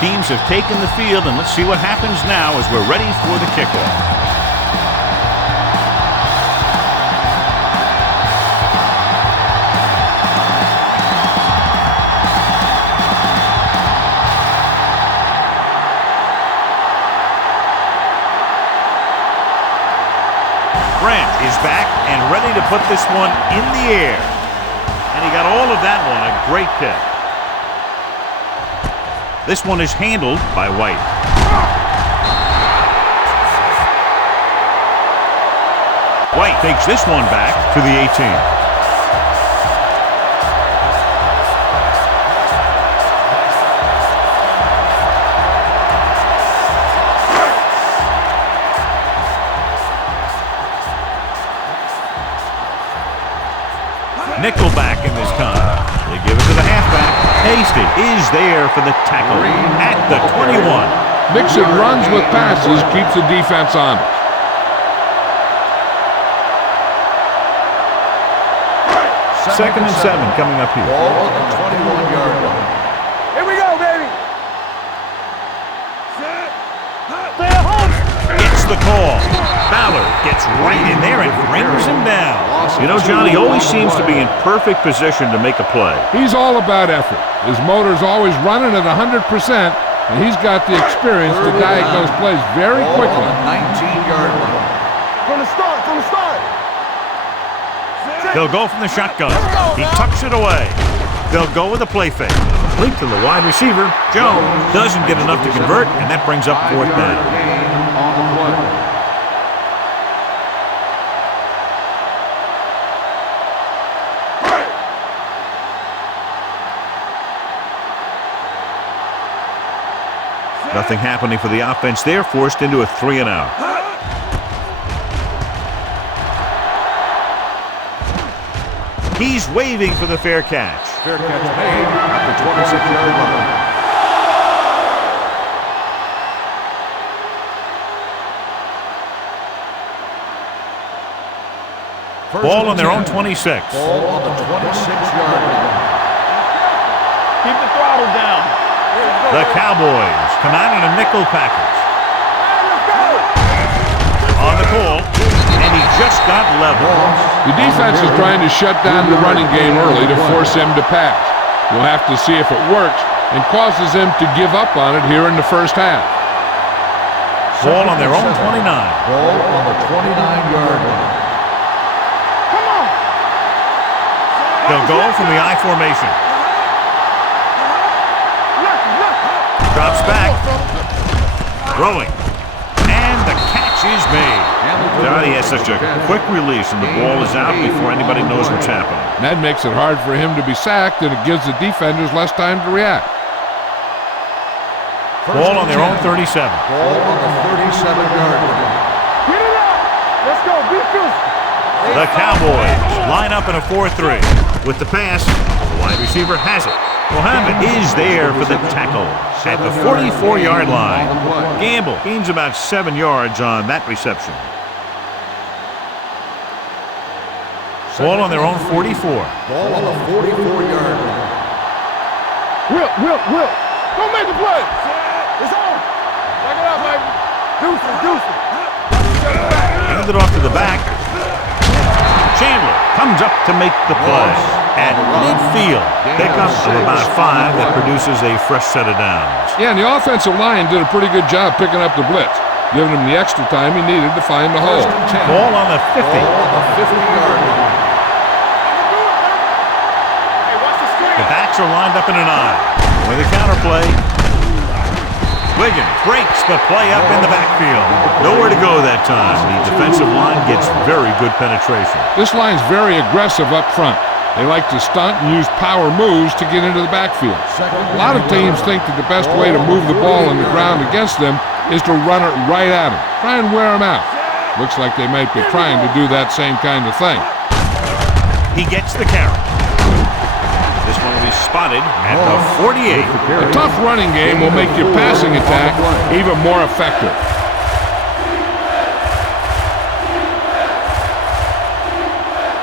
Teams have taken the field, and let's see what happens now as we're ready for the kickoff. Brent is back and ready to put this one in the air. And he got all of that one, a great pick. This one is handled by White. White takes this one back to the 18. Nickelback in this time. They give it to the halfback. Hasty is there for the tackle at the 21. Mixing runs with passes keeps the defense honest. Second and 7 coming up here. Ball on the 21-yard line. Here we go, baby. It's the call. Ballard gets right in there and brings him down. You know, Johnny always seems to be in perfect position to make a play. He's all about effort. His motor's always running at 100%, and he's got the experience to diagnose plays very quickly. 19-yard line. From the start. They'll go from the shotgun. He tucks it away. They'll go with a play fake. Complete to the wide receiver. Jones doesn't get enough to convert, and that brings up fourth down. On the play. Nothing happening for the offense there, forced into a 3-and-out. He's waving for the fair catch. Fair catch made at the 26-yard line. Ball on their own 26. Ball on the 26-yard line. Keep the throttle down. The Cowboys come out in a nickel package. On the call, and he just got level. The defense is trying to shut down the running game early to force him to pass. We'll have to see if it works and causes him to give up on it here in the first half. Ball on their own 29. Ball on the 29-yard line. They'll go from the I formation. Drops back. Throwing. And the catch is made. Johnny has such a quick release, and the ball is out before anybody knows what's happening. That makes it hard for him to be sacked, and it gives the defenders less time to react. Ball on their own 37. Ball on the 37-yard line. Get it out. Let's go. Be fierce. The Cowboys line up in a 4-3. With the pass, the wide receiver has it. Mohammed is there for the tackle at the 44-yard line. Gamble gains about 7 yards on that reception. Ball on their own 44. Ball on the 44-yard line. Will. Don't make the play. It's on. Back it up, baby. Deuce it. Hand it off to the back. Chandler comes up to make the play. At midfield, pickup of about 5 that produces a fresh set of downs. Yeah, and the offensive line did a pretty good job picking up the blitz, giving him the extra time he needed to find the hole. Ball on the 50. Ball on the 50-yard line. The backs are lined up in an I. With a counterplay. Wiggins breaks the play up in the backfield. Nowhere to go that time. The defensive line gets very good penetration. This line's very aggressive up front. They like to stunt and use power moves to get into the backfield. A lot of teams think that the best way to move the ball on the ground against them is to run it right at them. Try and wear them out. Looks like they might be trying to do that same kind of thing. He gets the carry. This one will be spotted at the 48. A tough running game will make your passing attack even more effective.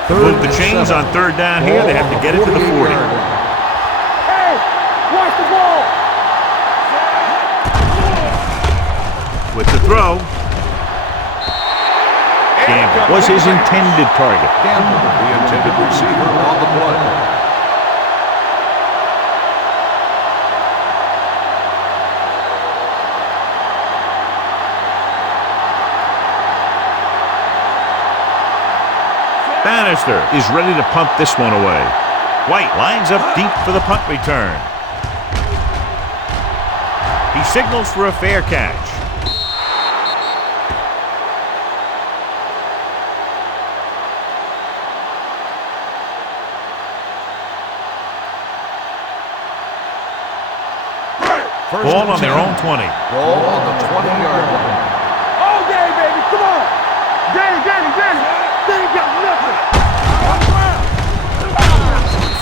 Move the chains on third down here. They have to get it to the 40. Hey, watch the ball. with the throw. Gamble was his intended target. Gamble, the intended receiver on the play. Bannister is ready to punt this one away. White lines up deep for the punt return. He signals for a fair catch. Ball on their own 20. Ball on the 20-yard line. Oh, Danny, baby, come on. Danny. Danny got nothing.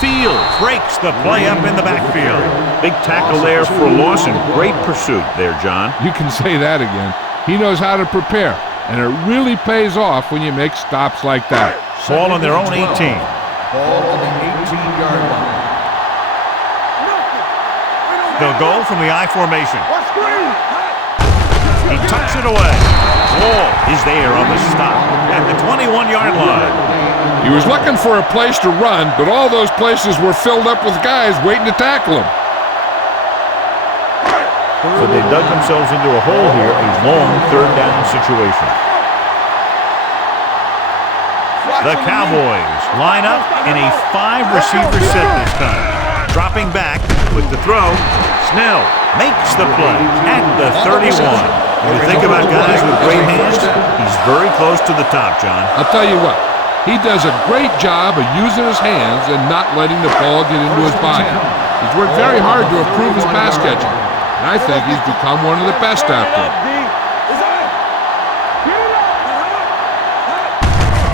Fields breaks the play up in the backfield. Big tackle there for a loss and great pursuit there, John. You can say that again. He knows how to prepare, and it really pays off when you make stops like that. Ball on their own 18. Ball on the 18-yard line. They'll go from the I formation. What screen? He tucks it away. Wall is there on the stop at the 21-yard line. He was looking for a place to run, but all those places were filled up with guys waiting to tackle him. So they dug themselves into a hole here, a long third down situation. The Cowboys line up in a 5-receiver set this time. Dropping back with the throw, Snell makes the play at the 31. When you think about guys with great hands, he's very close to the top, John. I'll tell you what, he does a great job of using his hands and not letting the ball get into his body. He's worked very hard to improve his pass catching, and I think he's become one of the best out there.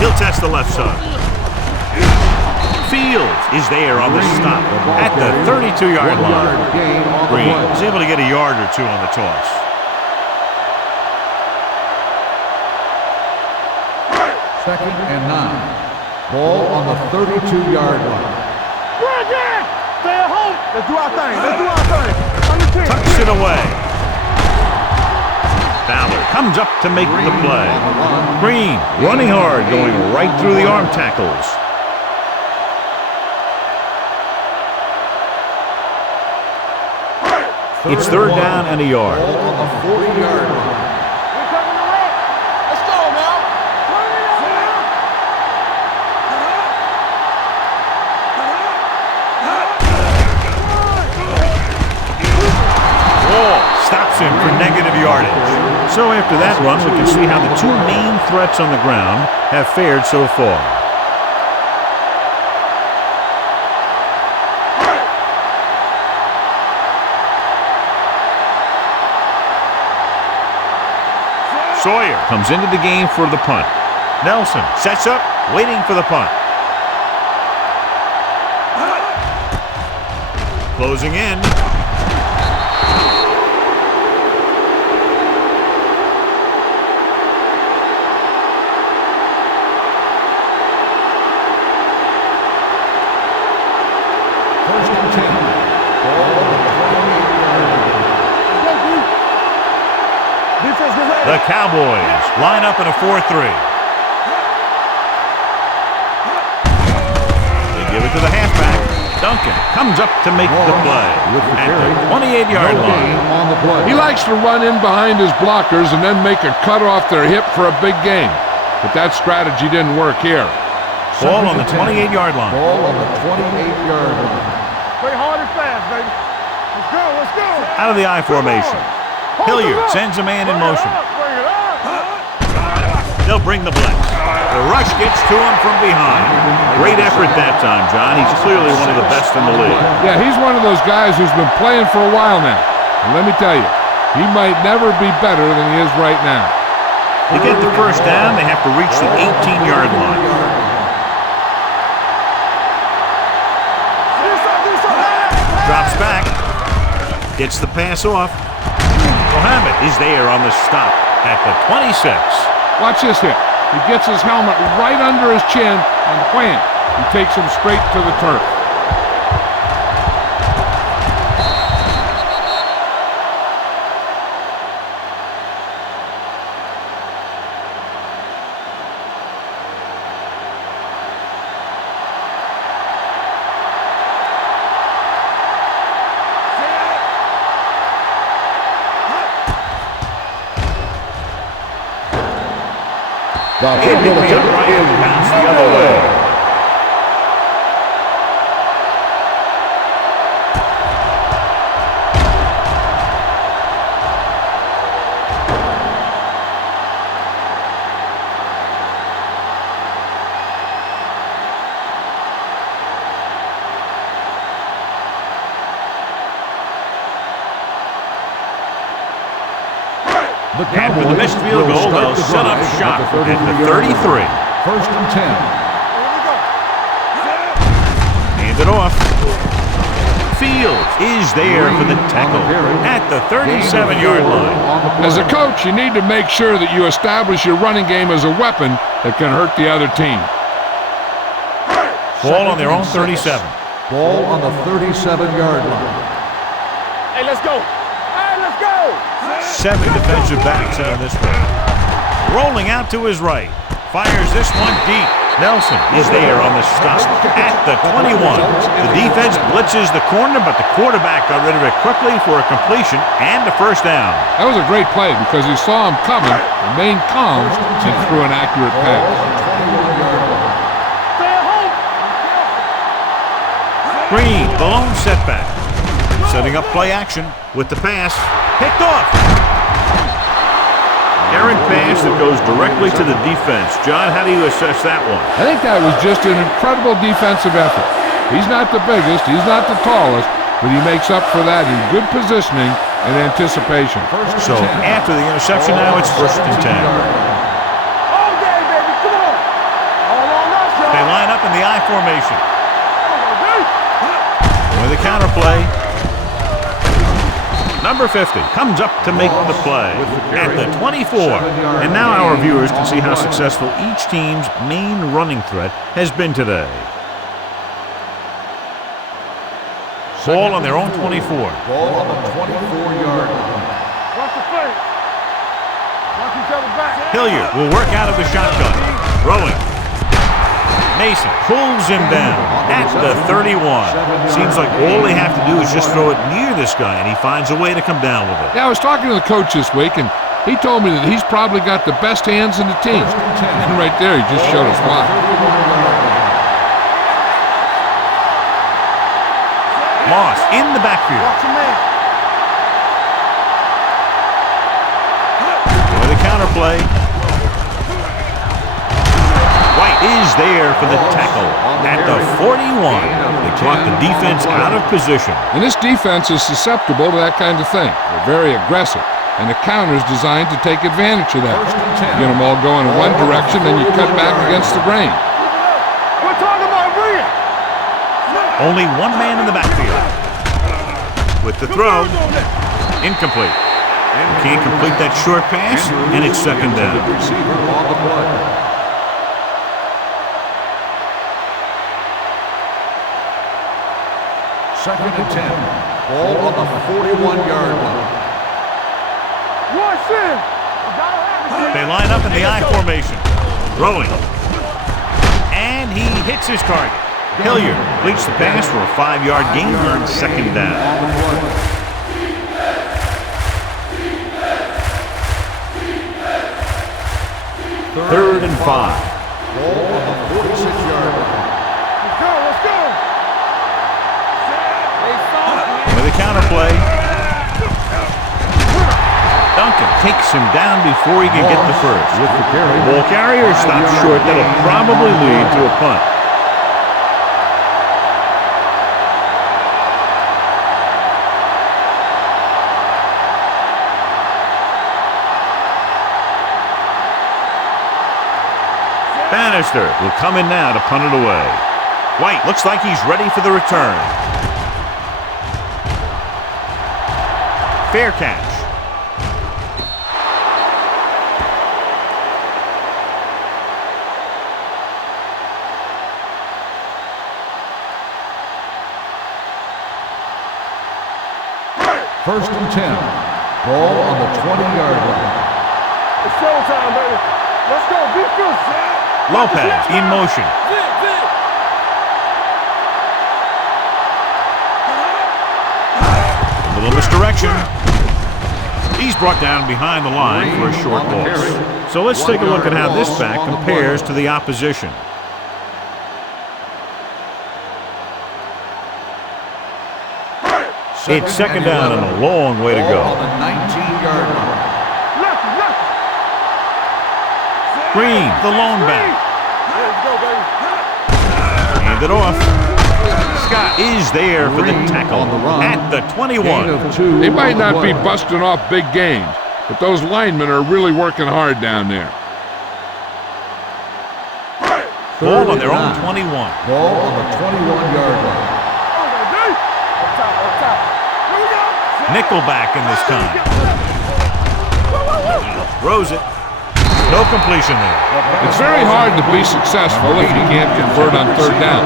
He'll test the left side. Fields is there on the stop at the 32-yard line. Green is able to get a yard or two on the toss. Second and 9. Ball on the 32-yard line. Bridget! Stay at home. Let's do our thing. On the team. Tucks it away. Fowler comes up to make the play. Green running hard, going right through the arm tackles. It's third down and a yard. Ball on the 40-yard line. Let's go now. Wall stops him for negative yardage. So after that run, we can see how the two main threats on the ground have fared so far. Sawyer comes into the game for the punt. Nelson sets up, waiting for the punt. Closing in. First and 10. Ball on the 28-yard line. The Cowboys line up in a 4-3. They give it to the halfback. Duncan comes up to make the play at the 28-yard line. He likes to run in behind his blockers and then make a cut off their hip for a big gain. But that strategy didn't work here. Ball on the 28-yard line. Ball on the 28-yard line. Play hard and fast, baby. Let's go. Out of the I formation. Hilliard sends a man in motion. Bring it up. They'll bring the blitz. The rush gets to him from behind. Great effort that time, John. He's clearly one of the best in the league. Yeah, he's one of those guys who's been playing for a while now. And let me tell you, he might never be better than he is right now. To get the first down, they have to reach the 18-yard line. Drops back. Gets the pass off. Mohammed is there on the stop at the 26. Watch this hit. He gets his helmet right under his chin, and wham, he takes him straight to the turf. The It field hit goal the attempt upright is and bounced the other way. After the missed field goal, they'll set up shop at the 33. First and 10. Hand it off. Fields is there for the tackle at the 37-yard line. As a coach, you need to make sure that you establish your running game as a weapon that can hurt the other team. Ball on their own 37. Ball on the 37-yard line. Hey, let's go. Hey, let's go. 7 defensive backs in on this one. Rolling out to his right. Fires this one deep. Nelson is there on the stop at the 21. The defense blitzes the corner, but the quarterback got rid of it quickly for a completion and a first down. That was a great play because he saw him coming, remained calm, and threw an accurate pass. Green, the lone setback. Setting up play action with the pass. Picked off. Errant pass that goes directly to the defense. John, how do you assess that one? I think that was just an incredible defensive effort. He's not the biggest, he's not the tallest, but he makes up for that in good positioning and anticipation. So after the interception now, it's first and 10. All day, baby. Come on. All on us, y'all. They line up in the I formation. With a counter play. Number 50 comes up to make the play at the 24. And now our viewers can see how successful each team's main running threat has been today. Ball on their own 24. Ball on the 24-yard line. Watch the flank. Watch each other back. Hilliard will work out of the shotgun. Throwing. Mason pulls him down at the 31. Seems like all they have to do is just throw it near this guy, and he finds a way to come down with it. Yeah, I was talking to the coach this week, and he told me that he's probably got the best hands in the team. And right there, he just showed us why. Moss in the backfield. Watch your man. With a counter play. White is there for the tackle at the 41. They talk the defense out of position. And this defense is susceptible to that kind of thing. They're very aggressive, and the counter is designed to take advantage of that. You get them all going in one direction, then you cut back against the grain. We're talking about brilliant. Only one man in the backfield. With the throw, incomplete. Can't complete that short pass, and it's second down. Receiver on the play. Second and 10. Ball on the 41-yard line. Watch him. They line up in the I formation. Throwing. And he hits his target. Hilliard completes the pass for a 5-yard gain on second down. Third and 5. Ball on the 46-yard line. Let's go. Let's go. With a counter play. Duncan takes him down before he can get the first. With the carry. Ball carrier stops short. That'll probably lead to a punt. Bannister will come in now to punt it away. White looks like he's ready for the return. Fair catch. First and 10. Ball on the 20-yard line. It's showtime, baby. Let's go. Be good. Lopez in motion. A little misdirection. He's brought down behind the line for a short loss. So let's take a look at how this back compares to the opposition. It's second down and a long way to go. On the 19-yard line. Green, the lone back. Let's go, baby. Hand it off. Scott is there for the tackle at the 21. They might not be busting off big games, but those linemen are really working hard down there. Ball on their own 21. Ball on the 21-yard line. Nickelback in this time. Throws it. No completion there. It's very hard to be successful if you can't convert on third down.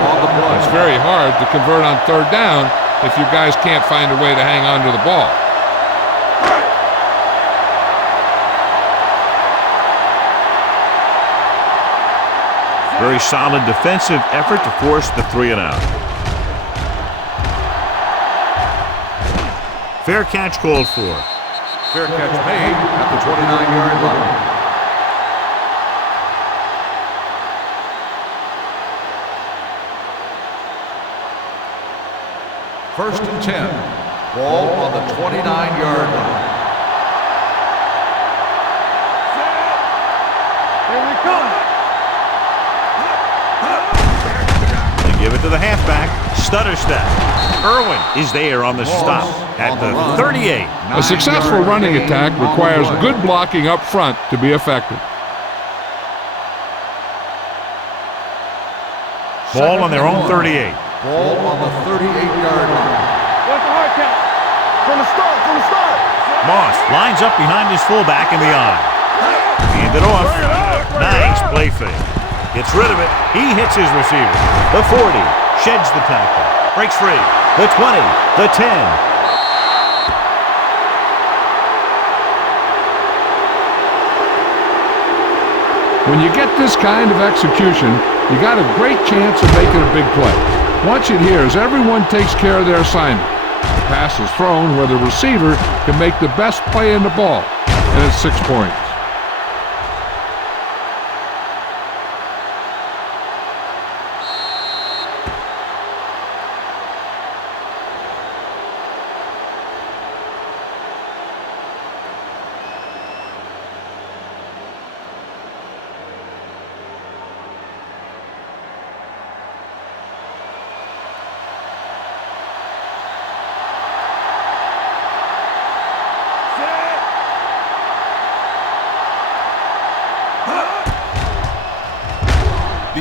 It's very hard to convert on third down if you guys can't find a way to hang on to the ball. Very solid defensive effort to force the 3-and-out. Fair catch called for. Fair catch made at the 29-yard line. First and 10. Ball on the 29-yard line. Here we come. They give it to the halfback. Stutter step. Irwin is there on the stop at the 38. A successful running attack requires good blocking up front to be effective. Ball on their own 38. Ball on the 38-yard line. What's the hard count? From the start. Moss lines up behind his fullback in the eye. Hand it off. Nice play fake. Gets rid of it. He hits his receiver. The 40. Sheds the tackle. Breaks free. The 20. The 10. When you get this kind of execution, you got a great chance of making a big play. Watch it here as everyone takes care of their assignment. The pass is thrown where the receiver can make the best play in the ball, and it's 6 points.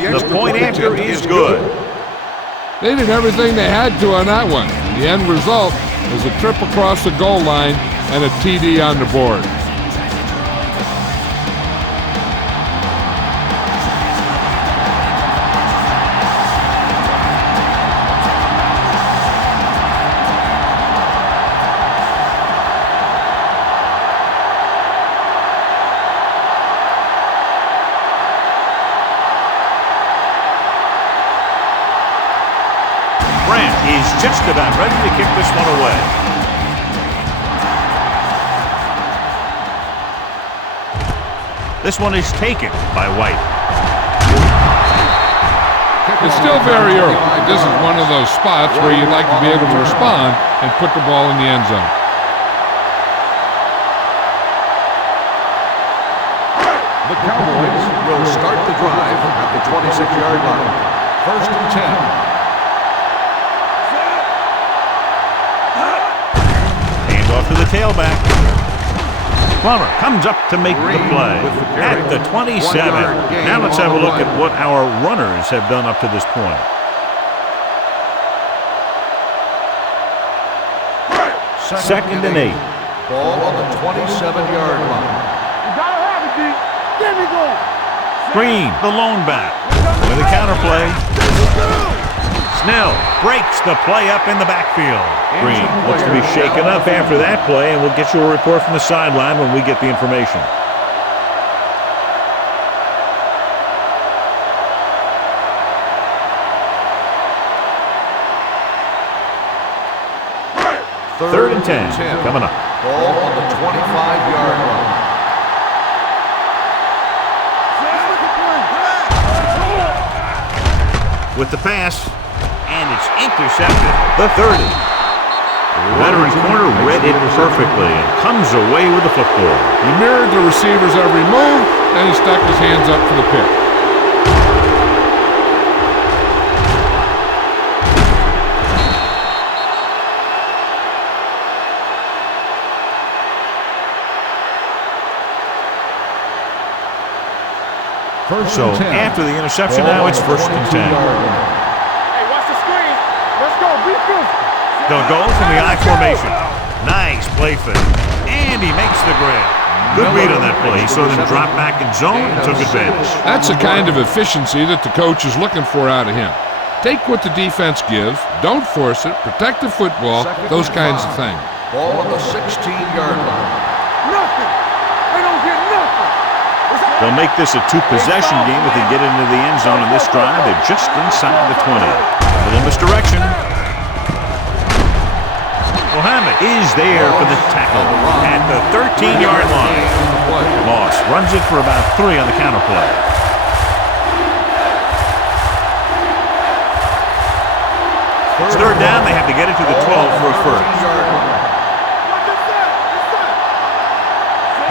The point after is good. They did everything they had to on that one. The end result is a trip across the goal line and a TD on the board. He's just about ready to kick this one away. This one is taken by White. It's still very early. This is one of those spots where you'd like to be able to respond and put the ball in the end zone. The Cowboys will start the drive at the 26-yard line. First and 10. Off to the tailback. Plummer comes up to make the play at the 27. Now let's have a look at what our runners have done up to this point. Second and 8. Ball on the 27-yard line. You gotta have it, D. Give me going. Green, the lone back. With a counterplay. Snell breaks the play up in the backfield. Green looks to be shaken up after that play, and we'll get you a report from the sideline when we get the information. Third and 10 coming up. Ball on the 25-yard line. With the pass, and it's intercepted. The 30. The veteran corner read it perfectly and comes away with the football. He mirrored the receiver's every move, then he stuck his hands up for the pick. So after the interception, now it's 1st and 10. Hey, watch the screen. Let's go. Be physical. They'll go from the I formation. Nice play fake. And he makes the grab. Good read on that play. He saw them drop back in zone and took advantage. That's the kind of efficiency that the coach is looking for out of him. Take what the defense gives, don't force it, protect the football, those kinds of things. Ball on the 16-yard line. Nothing. They don't get nothing. They'll make this a two-possession game if they get into the end zone in this drive. They're just inside the 20. A little misdirection. Mohammed is there for the tackle at the 13-yard line. Moss runs it for about 3 on the counter play. It's 3rd down. They have to get it to the 12 for a first.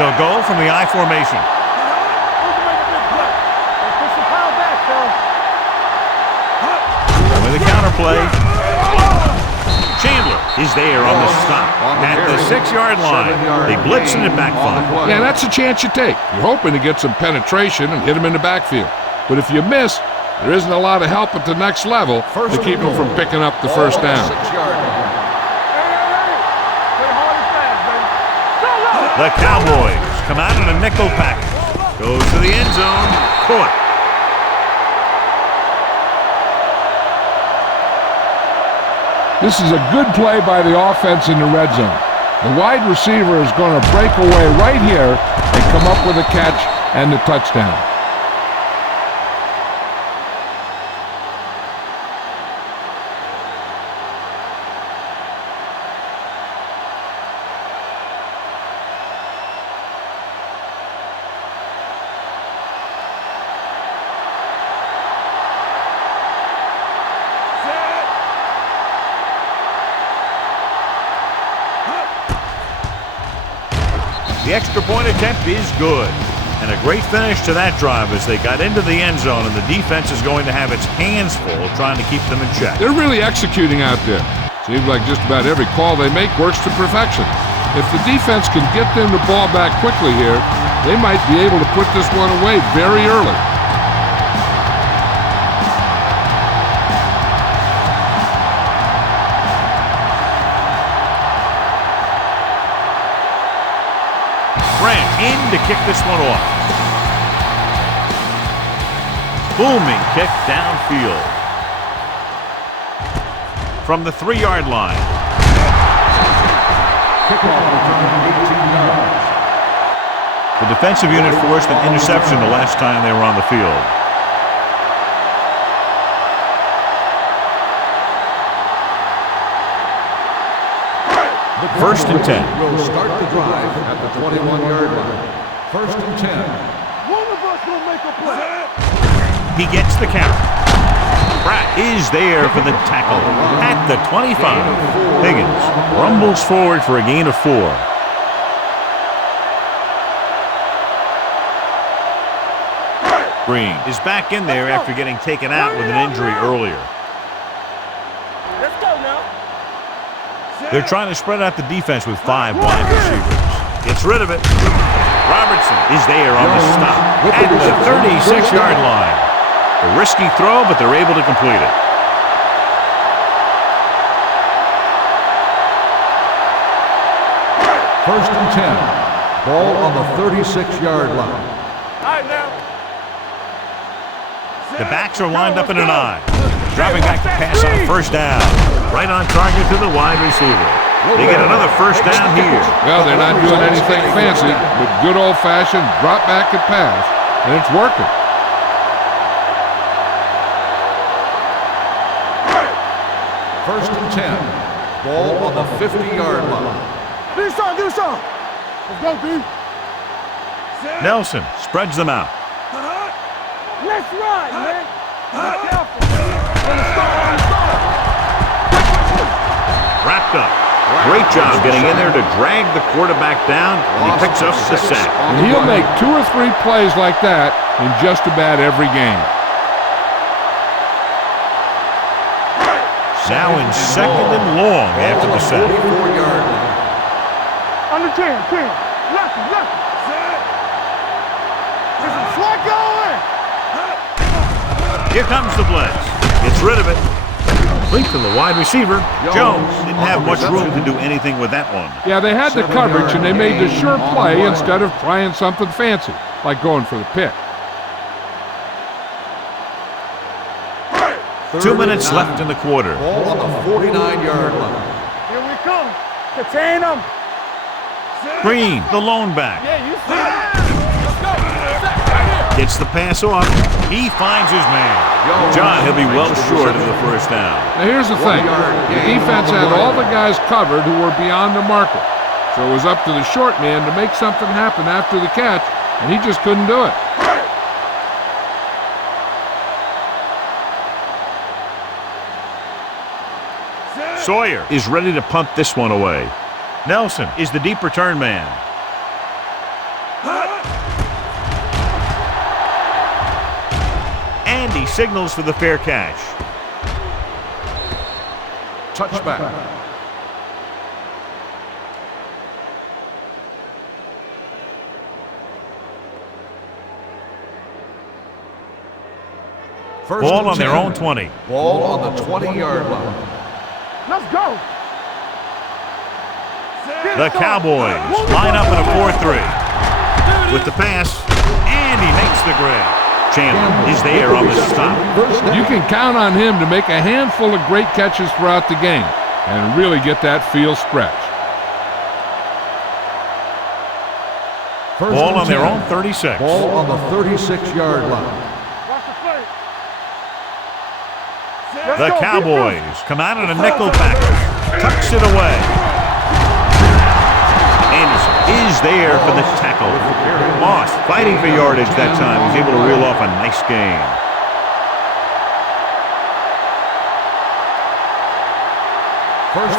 They'll go from the I formation. With the counter play. Chandler is there on the stop at the 6-yard line. They blitzing it back 5. Yeah, that's a chance you take. You're hoping to get some penetration and hit him in the backfield. But if you miss, there isn't a lot of help at the next level to keep him from picking up the first down. The Cowboys come out in a nickel package. Goes to the end zone. Caught. This is a good play by the offense in the red zone. The wide receiver is going to break away right here and come up with a catch and the touchdown. The extra point attempt is good. And a great finish to that drive as they got into the end zone, and the defense is going to have its hands full trying to keep them in check. They're really executing out there. Seems like just about every call they make works to perfection. If the defense can get them the ball back quickly here, they might be able to put this one away very early. In to kick this one off. Booming kick downfield. From the 3-yard line. Kickoff return 18 yards. The defensive unit forced an interception the last time they were on the field. First and 10. Will start the drive at the 21-yard line. 1st and 10. One of us will make a play. He gets the count. Pratt is there for the tackle at the 25. Higgins rumbles forward for a gain of 4. Green is back in there after getting taken out with an injury earlier. Let's go now. They're trying to spread out the defense with 5 wide receivers. Gets rid of it. Robertson is there on the stop at the 36-yard line. A risky throw, but they're able to complete it. First and 10. Ball on the 36-yard line. All right, now. The backs are lined up in an I. Dropping back to pass on 1st down. Right on target to the wide receiver. They get another 1st down here. Well, they're not doing anything fancy, but good old-fashioned drop back and pass, and it's working. First and 10. Ball on the 50-yard line. Do something, do something. Let's go, B. Nelson spreads them out. Let's run, man. Be careful. Wrapped up. Great job getting in there to drag the quarterback down, and he picks up the sack. And he'll make 2 or 3 plays like that in just about every game. Now in second and long after the sack. 44-yard line. Under 10, 10. Lefty, lefty. There's a slot going. Here comes the blitz. Gets rid of it. Complete to the wide receiver. Jones didn't have much room to do anything with that one. Yeah, they had the coverage, and they made the sure play instead of trying something fancy, like going for the pick. 2 minutes left in the quarter. Ball on the 49-yard line. Here we come. Contain them. Green, the lone back. Yeah, you see it. Let's go. Right here. Gets the pass off. He finds his man. John, he'll be well short of the first down. Now here's the thing. The defense had all the guys covered who were beyond the marker. So it was up to the short man to make something happen after the catch, and he just couldn't do it. Sawyer is ready to punt this one away. Nelson is the deep return man. And he signals for the fair catch. Touchback. First Ball and on their 10. own 20. Ball on the 20-yard line. Let's go. The Cowboys line up in a 4-3. With the pass, and he makes the grab. Chandler is there on the stop. You can count on him to make a handful of great catches throughout the game and really get that field stretch. Ball on their own 36. Ball on the 36-yard line. Watch the play. The Cowboys come out in a nickel package. Tucks it away. Anderson is there for the tackle. Moss fighting for yardage that time. He's able to reel off a nice gain.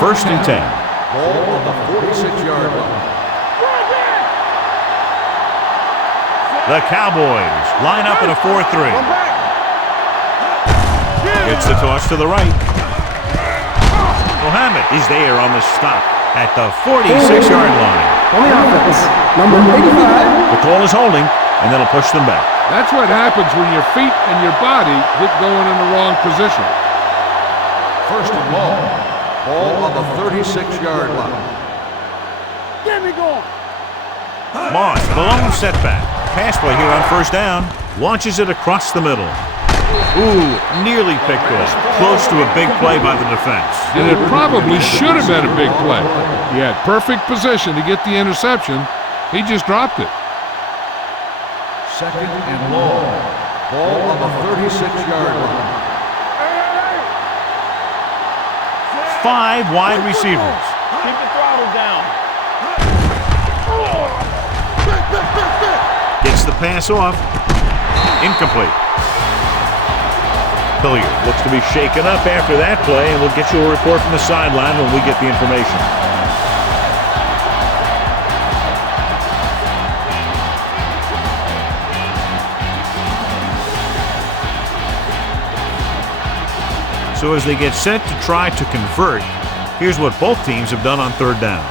First and 10. Ball on the 46-yard line. The Cowboys line up in a 4-3. Gets the toss to the right. Mohammed is there on the stop at the 46-yard line. On the offense, number 85. The call is holding, and that'll push them back. That's what happens when your feet and your body get going in the wrong position. First and long. Ball on the 36-yard line. Get me going. Moss, the lone setback. Pass play here on first down. Launches it across the middle. Ooh, nearly picked off. Close to a big play by the defense. And it probably should have been a big play. He had perfect position to get the interception. He just dropped it. Second and long. Ball on the 36-yard line. 5 wide receivers. Keep the throttle down. Gets the pass off. Incomplete. Hilliard looks to be shaken up after that play, and we'll get you a report from the sideline when we get the information. So as they get set to try to convert, here's what both teams have done on third down.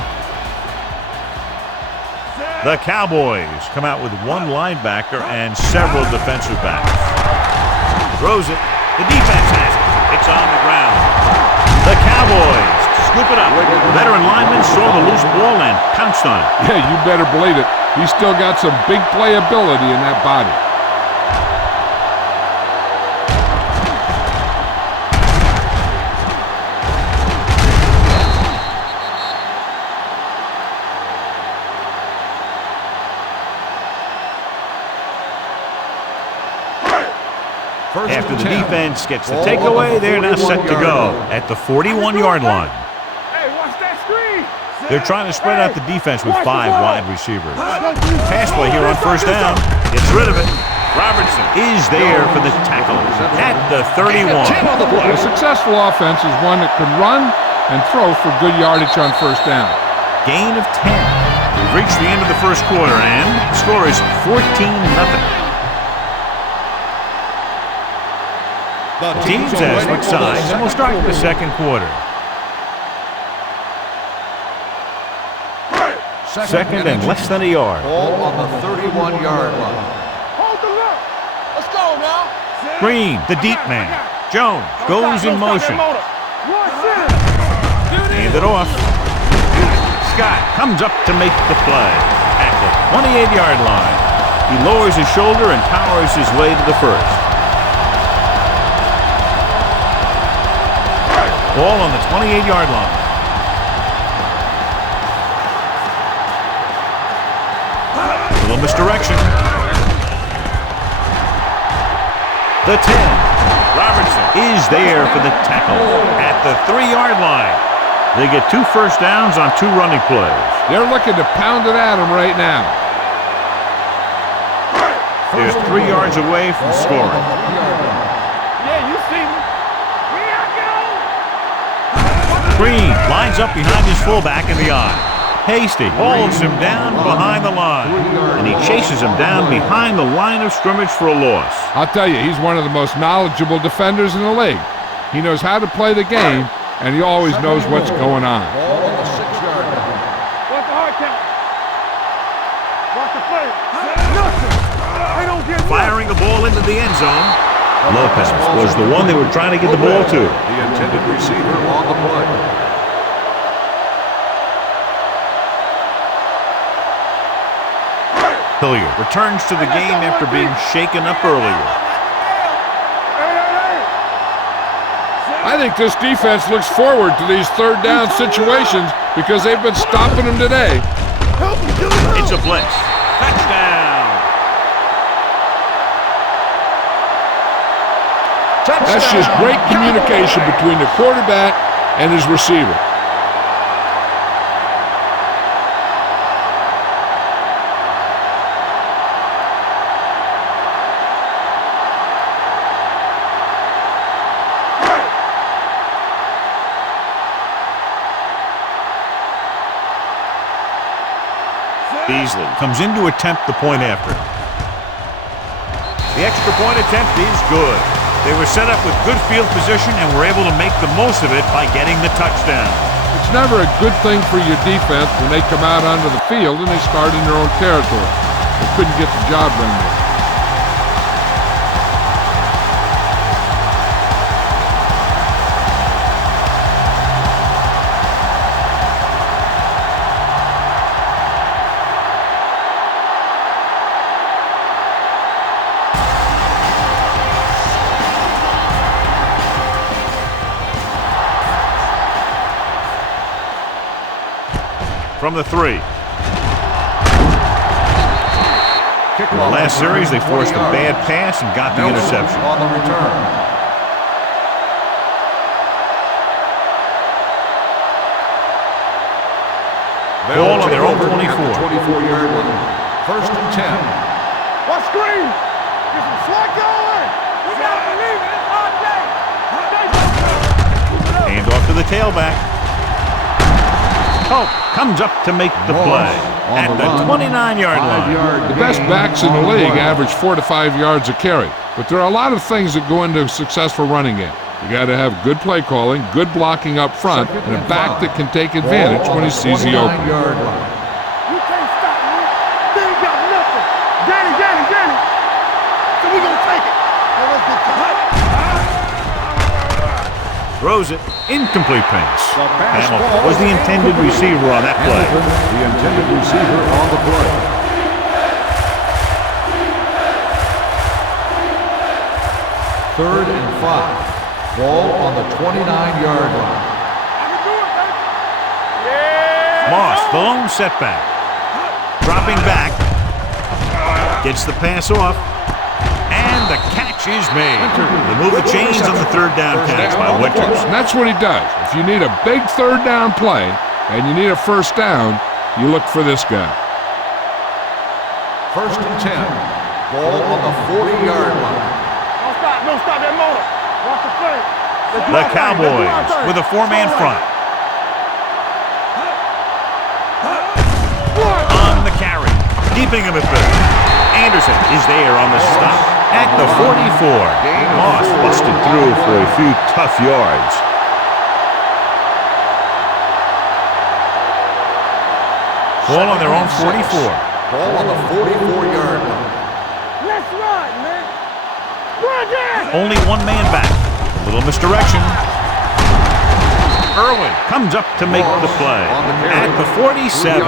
The Cowboys come out with one linebacker and several defensive backs. Throws it. The defense has it. It's on the ground. The Cowboys scoop it up. Veteran lineman saw the loose ball and pounced on it. Yeah, you better believe it. He's still got some big playability in that body. After the defense gets the takeaway, they're now set to go at the 41-yard line. Hey, watch that screen. They're trying to spread out the defense with 5 wide receivers. Pass play here on first down. Gets rid of it. Robertson is there for the tackle at the 31. A successful offense is one that can run and throw for good yardage on first down. Gain of 10. We've reached the end of the first quarter, and the score is 14-0. The teams have switched sides, and we'll start the second quarter. Second and less than a yard. Ball on the 31-yard line. Hold the look. Let's go now. Green, the deep man. Jones goes in motion. Hand it off. Scott comes up to make the play at the 28-yard line. He lowers his shoulder and powers his way to the first. Ball on the 28-yard line. A little misdirection. The 10. Robertson is there for the tackle at the 3-yard line. They get 2 first downs on 2 running plays. They're looking to pound it at him right now. They're 3 yards away from scoring. Yeah, you see me. Green lines up behind his fullback in the eye. Hasty holds him down behind the line, and he chases him down behind the line of scrimmage for a loss. I'll tell you, he's one of the most knowledgeable defenders in the league. He knows how to play the game, and he always knows what's going on. Ball on the 6-yard line. What's the hard count? Watch the play. Nothing. I don't get Firing the ball into the end zone. Lopez was the one they were trying to get the ball to. The intended receiver on the play. Hilliard returns to the game after being shaken up earlier. I think this defense looks forward to these third down situations because they've been stopping them today. It's a blitz. Touchdown. That's just great communication between the quarterback and his receiver. Beasley comes in to attempt the point after. The extra point attempt is good. They were set up with good field position and were able to make the most of it by getting the touchdown. It's never a good thing for your defense when they come out onto the field and they start in their own territory. They couldn't get the job done there. From the 3. In the last series, they forced a bad pass and got the interception. On the return. Ball on their own 24. 24-yard line. First and 10. Watch screen. Get some slack going. We got to believe it. It's our day. Hand off to the tailback. Pope comes up to make the play at the 29-yard line. The best backs in the league average 4 to 5 yards a carry, but there are a lot of things that go into a successful running game. You got to have good play calling, good blocking up front, and a back that can take advantage when he sees the opening. You can't stop me. They ain't got nothing. Danny. So we gonna take it. Now let's get tight. Throws it. Incomplete pass. Hamilton was the intended receiver on that play. The intended receiver on the play. Third and 5. Ball on the 29-yard line. Moss, the lone setback. Dropping back. Gets the pass off. And the catch is made. They move the chains on the third down catch by Winters. And that's what he does. If you need a big third down play, and you need a first down, you look for this guy. First and 10. Ball on the 40-yard line. Don't stop that motor. Watch the play. The Cowboys with a four-man front. On the carry. Keeping him at third. Anderson is there on the stop at the 44. Moss busted through for a few tough yards. Ball on their own 44. Ball on the 44-yard line. Let's run, man. Run down. Only one man back. A little misdirection. Irwin comes up to make the play at the 47.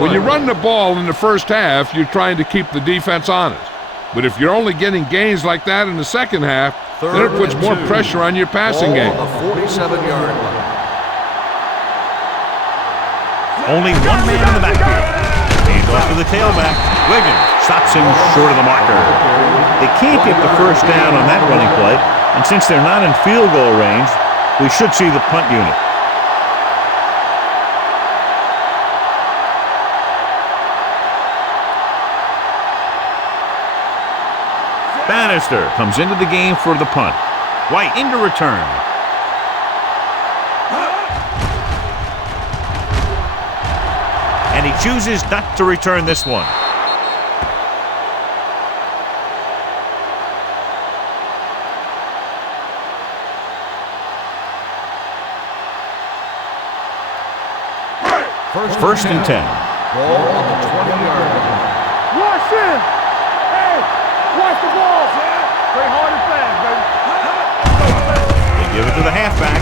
When you run the ball in the first half, you're trying to keep the defense honest. But if you're only getting gains like that in the second half, then it puts more pressure on your passing game. Ball on the 47-yard line. Only one man in the backfield. Hand off to the tailback. Wiggins stops him short of the marker. They can't get the first down on that running play, and since they're not in field goal range, we should see the punt unit. Bannister comes into the game for the punt. White into return. And he chooses not to return this one. First and 10. Ball on the 20-yard line. Watch him. Hey, watch the ball. Play hard and fast, baby. They give it to the halfback.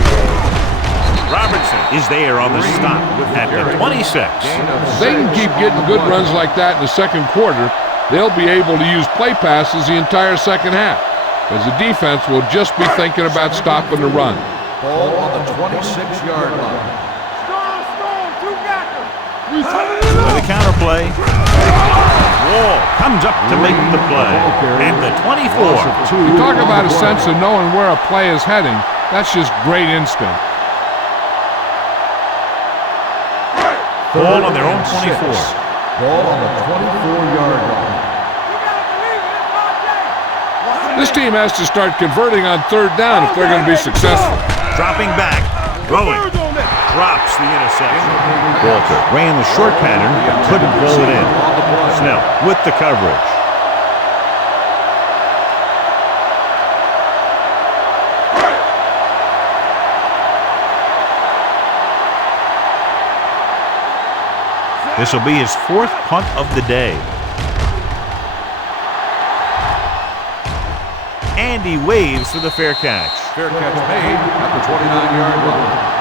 Robertson is there on the stop at the 26. If they can keep getting good runs like that in the second quarter, they'll be able to use play passes the entire second half, because the defense will just be thinking about stopping the run. Ball on the 26-yard line. Strong, two got them. With a counterplay. Wall comes up to make the play at the 24. You talk about a sense of knowing where a play is heading. That's just great instinct. Ball on their own 24. Ball on the 24-yard line. This team has to start converting on third down if they're going to be successful. Dropping back. Throwing. Drops the interception. Walter ran the short pattern but couldn't pull it in. Snell with the coverage. This will be his fourth punt of the day. And he waves for the fair catch. Fair catch made at the 29-yard line.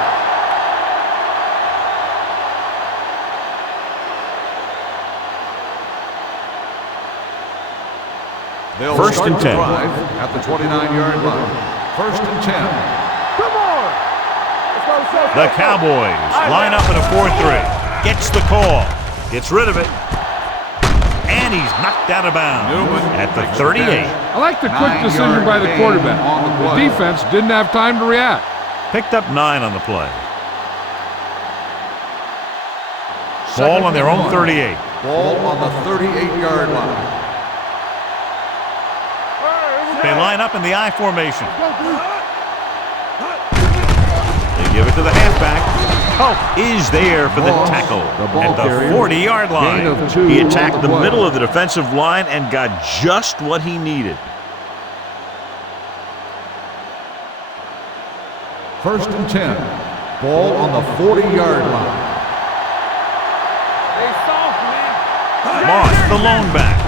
They'll First start and the 10. drive at the 29-yard line. First and 10. Come on. Let's go, The Cowboys line up in a 4-3. Gets the call. Gets rid of it. And he's knocked out of bounds at the 38. I like the quick decision by the quarterback. The defense didn't have time to react. Picked up 9 on the play. Ball on their own 38. Ball on the 38-yard line. They line up in the I formation. They give it to the halfback. Pope is there for the tackle at the 40-yard line. He attacked the middle of the defensive line and got just what he needed. First and 10. Ball on the 40-yard line. They soft, man. Moss, the lone back.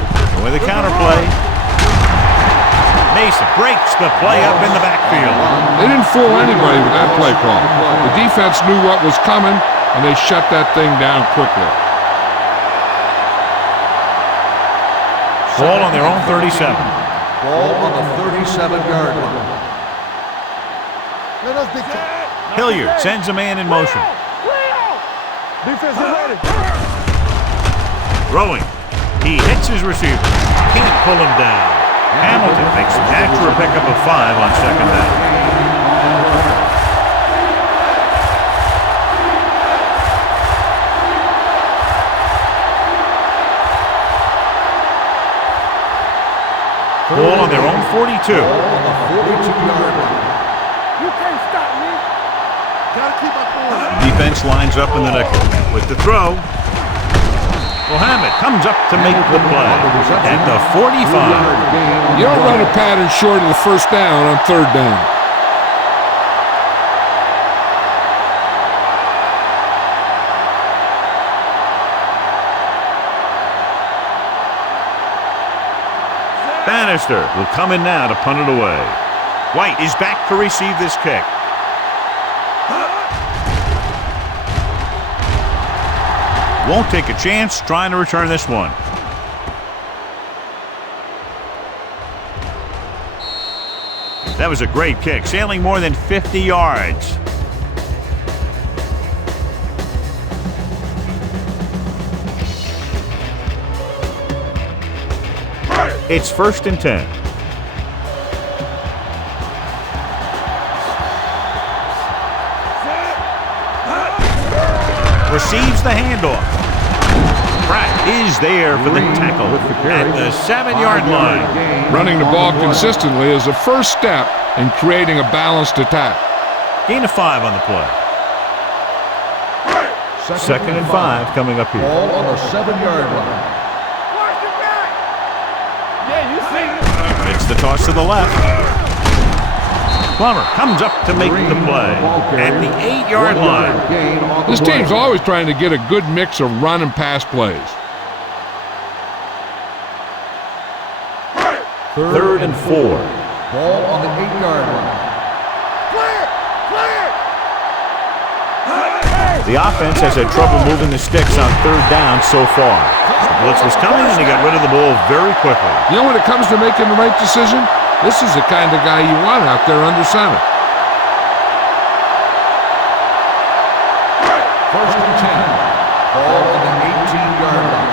With a counterplay. Mason breaks the play up in the backfield. They didn't fool anybody with that play call. The defense knew what was coming, and they shut that thing down quickly. Ball on their own 37. Ball on the 37-yard line. Let us dictate. Hilliard sends a man in motion. Defense is ready. Throwing. He hits his receiver. Can't pull him down. Hamilton makes a catch for a pickup of 5 on second down. Ball on their own 42. Ball on the 42-yard line. You can't stop me. Gotta keep my cool. Defense lines up in the nickel. With the throw, Mohammed comes up to make the play at the 45. You don't run a pattern short of the first down on third down. Bannister will come in now to punt it away. White is back to receive this kick. Won't take a chance trying to return this one. That was a great kick, sailing more than 50 yards. It's 1st and 10. Receives the handoff. Pratt is there for the tackle at the 7-yard line. Running the ball consistently is the first step in creating a balanced attack. Gain of 5 on the play. 2nd and 5 coming up here. Ball on the 7-yard line. It's the toss to the left. Plummer comes up to make the play at the 8-yard line. This team's always trying to get a good mix of run and pass plays. 3rd and 4. Ball on the 8-yard line. The offense has had trouble moving the sticks on 3rd down so far. The blitz was coming and they got rid of the ball very quickly. You know, when it comes to making the right decision, this is the kind of guy you want out there under center. 1st and 10. Ball on the 18-yard line.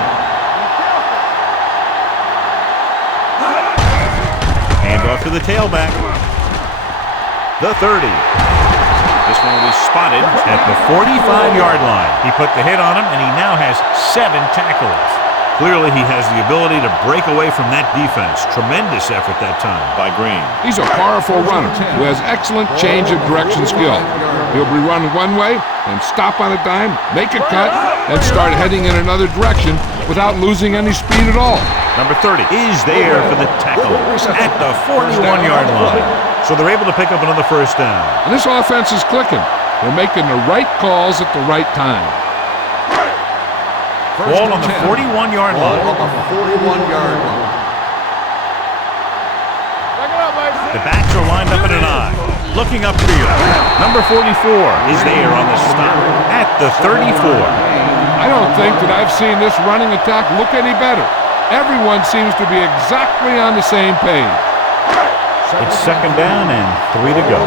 Hand off to the tailback. The 30. This one will be spotted at the 45-yard line. He put the hit on him, and he now has 7 tackles. Clearly, he has the ability to break away from that defense. Tremendous effort that time by Green. He's a powerful runner who has excellent change of direction skill. He'll be running one way and stop on a dime, make a cut, and start heading in another direction without losing any speed at all. Number 30 is there for the tackle at the 41-yard line. So they're able to pick up another 1st down. And this offense is clicking. They're making the right calls at the right time. Ball on the 41-yard line. Ball on the 41-yard line. The backs are lined up in an I. Looking upfield. Number 44 is there on the stop at the 34. I don't think that I've seen this running attack look any better. Everyone seems to be exactly on the same page. It's 2nd down and 3 to go.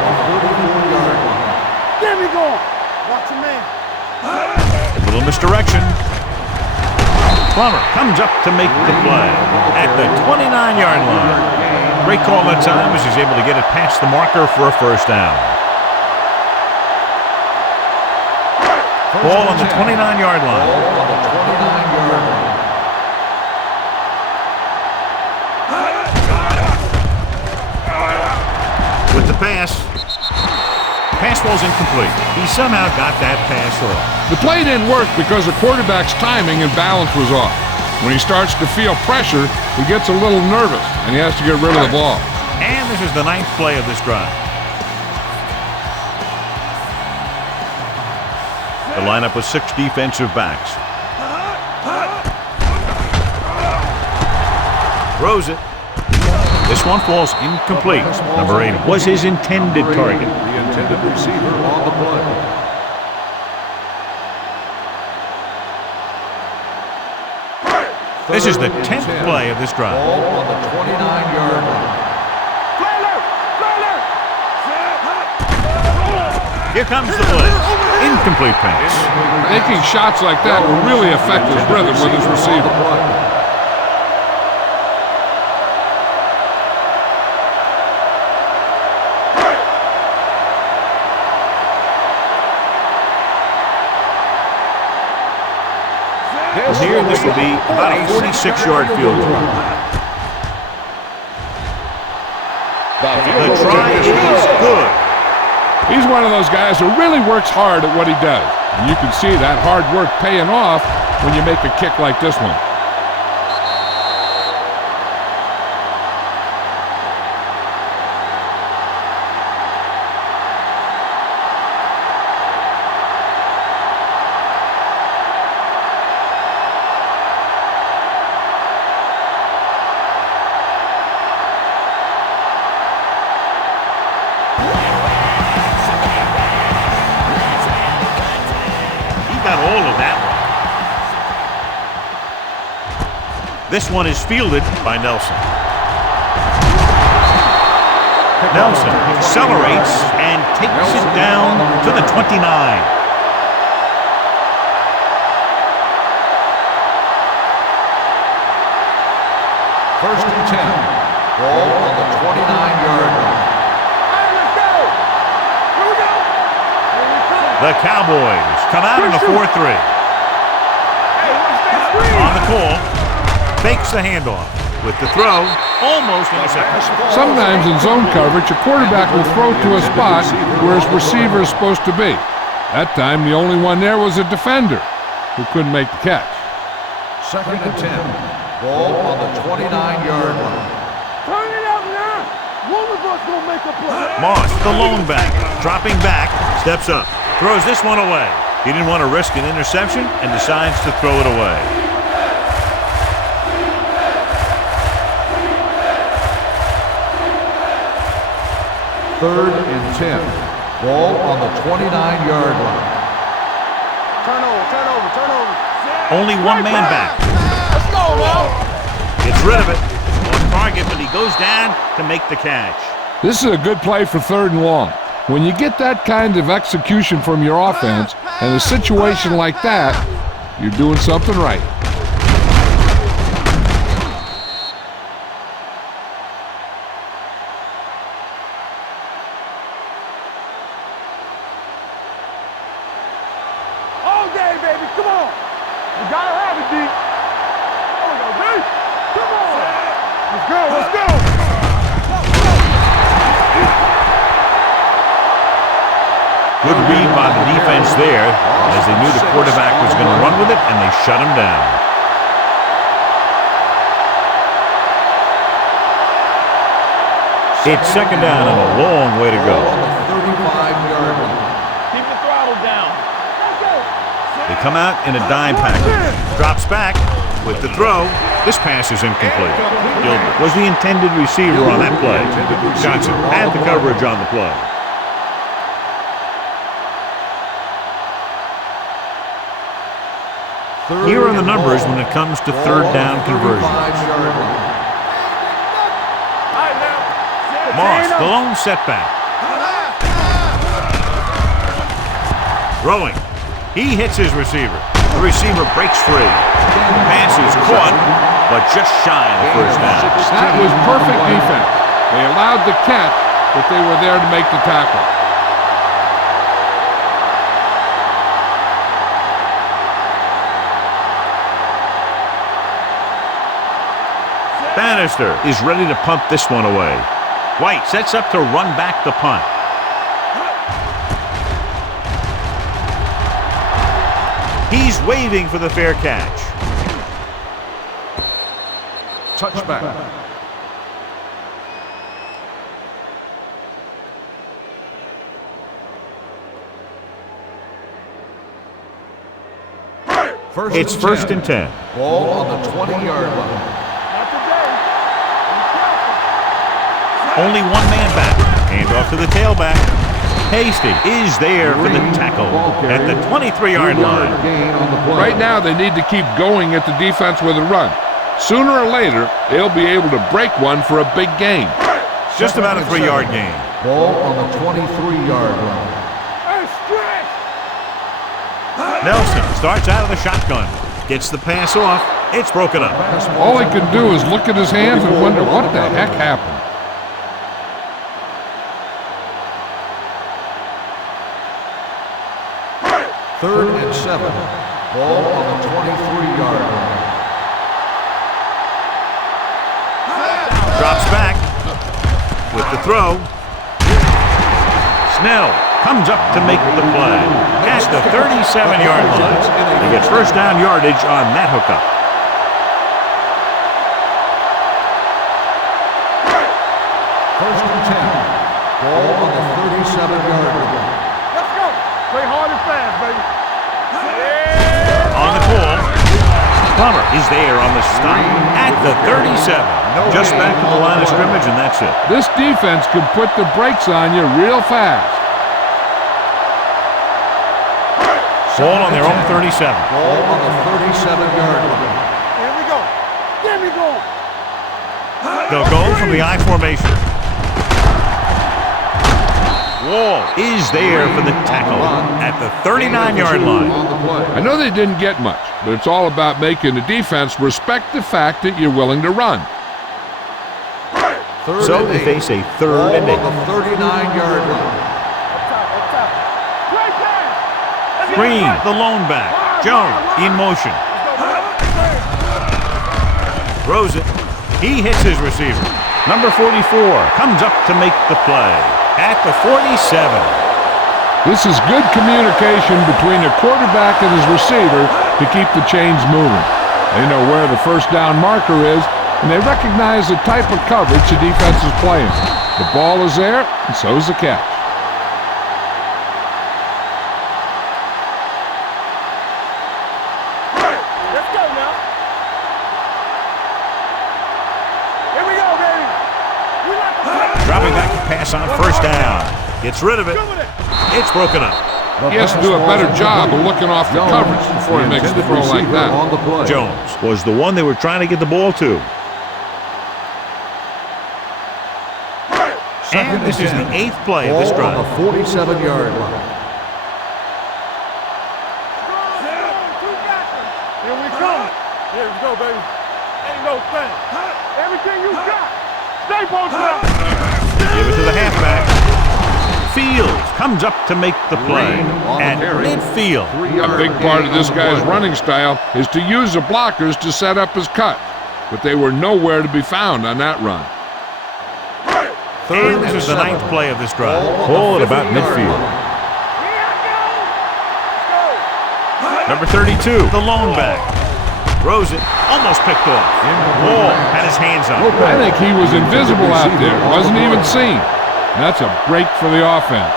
Get me going. Watch your man. A little misdirection. Plummer comes up to make the play at the 29-yard line. Great call that time as he's able to get it past the marker for a 1st down. Ball on the 29-yard line. Ball on the 29-yard line. With the pass. Pass ball's incomplete. He somehow got that pass off. The play didn't work because the quarterback's timing and balance was off. When he starts to feel pressure, he gets a little nervous, and he has to get rid of the ball. And this is the 9th play of this drive. The lineup with 6 defensive backs. Throws it. This one falls incomplete. Number 8 was his intended target. The intended receiver on the play. This is the 10th play of this drive. Ball on the 29-yard line. Here comes the blitz. Incomplete pass. Making shots like that will really affect his rhythm with his receiver. Here, this will be about a 46-yard field goal. The try is good. He's one of those guys who really works hard at what he does. And you can see that hard work paying off when you make a kick like this one. Got all of that one. This one is fielded by Nelson. Nelson accelerates and takes it down to the 29. First and 10. Ball on the 29-yard line. The Cowboys come out in a 4-3. On the call, fakes the handoff. With the throw, almost intercepted. Sometimes in zone coverage, a quarterback will throw to a spot where his receiver is supposed to be. That time, the only one there was a defender who couldn't make the catch. Second and 10. Ball on the 29-yard line. Turn it out now. One of us gonna make a play. Moss, the lone back, dropping back, steps up. Throws this one away. He didn't want to risk an interception and decides to throw it away. Third and 10. Ball on the 29-yard line. Turn over. Only one man back. Let's go now. Gets rid of it. On target, but he goes down to make the catch. This is a good play for 3rd and long. When you get that kind of execution from your offense and a situation like that, you're doing something right. All day, baby. Come on. You gotta have it, D. Oh, no, D. Come on. Let's go. Good read by the defense there, as they knew the quarterback was going to run with it, and they shut him down. It's second down and a long way to go. On the 35-yard line. Keep the throttle down. They come out in a dime package. Drops back with the throw. This pass is incomplete. Gilbert was the intended receiver on that play. Johnson had the coverage on the play. Here are the numbers when it comes to 3rd down conversion. Moss, the lone setback. Throwing. He hits his receiver. The receiver breaks free. The pass is caught, but just shy of the first down. That was perfect defense. They allowed the catch, but they were there to make the tackle. Bannister is ready to punt this one away. White sets up to run back the punt. He's waving for the fair catch. Touchback. It's first and 10. Ball on the 20-yard line. Only one man back. Hand off to the tailback. Hasty is there for the tackle at the 23-yard line. Right now, they need to keep going at the defense with a run. Sooner or later, they'll be able to break one for a big gain. Just about a 3-yard gain. Ball on the 23-yard line. Nelson starts out of the shotgun. Gets the pass off. It's broken up. All he can do is look at his hands and wonder what the heck happened. Third and 7. Ball on the 23-yard line. Drops back. with the throw. Snell comes up to make the play. Past the 37-yard line. He gets first down yardage on that hookup. First and 10. Ball on the 37-yard line. Let's go. Play hard and fast, baby. On the call, Plummer is there on the stop at the 37. Just back to the line of scrimmage, and that's it. This defense could put the brakes on you real fast. Ball on their own 37. Ball on the 37-yard line. Here we go. Get me going. They'll go from the I formation. Wall is there for the tackle at the 39-yard line. I know they didn't get much, but it's all about making the defense respect the fact that you're willing to run. So they face a third and 8. Ball on the 39-yard line. Play pass. Green, the lone back. Jones in motion. Throws it. He hits his receiver. Number 44 comes up to make the play at the 47. This is good communication between the quarterback and his receiver to keep the chains moving. They know where the first down marker is, and they recognize the type of coverage the defense is playing. The ball is there, and so is the catch. Let's go now. Here we go, baby. We like to play. Dropping back to pass on first down. Gets rid of it. It's broken up. He has to do a better job of looking off the coverage before he makes the throw like that. Jones was the one they were trying to get the ball to. And this is the 8th play of this drive. On the 47-yard line. Here we come. Here we go, baby. Ain't no thing. Everything you got. Stay posted up. Give it to the halfback. Fields comes up to make the play at midfield. A big part of this guy's running style is to use the blockers to set up his cut, but they were nowhere to be found on that run. And this is the 9th play of this drive. Ball at about midfield. Number 32, the lone back. Throws it, almost picked off. Wall had his hands up. I think he was invisible out there, wasn't even seen. And that's a break for the offense.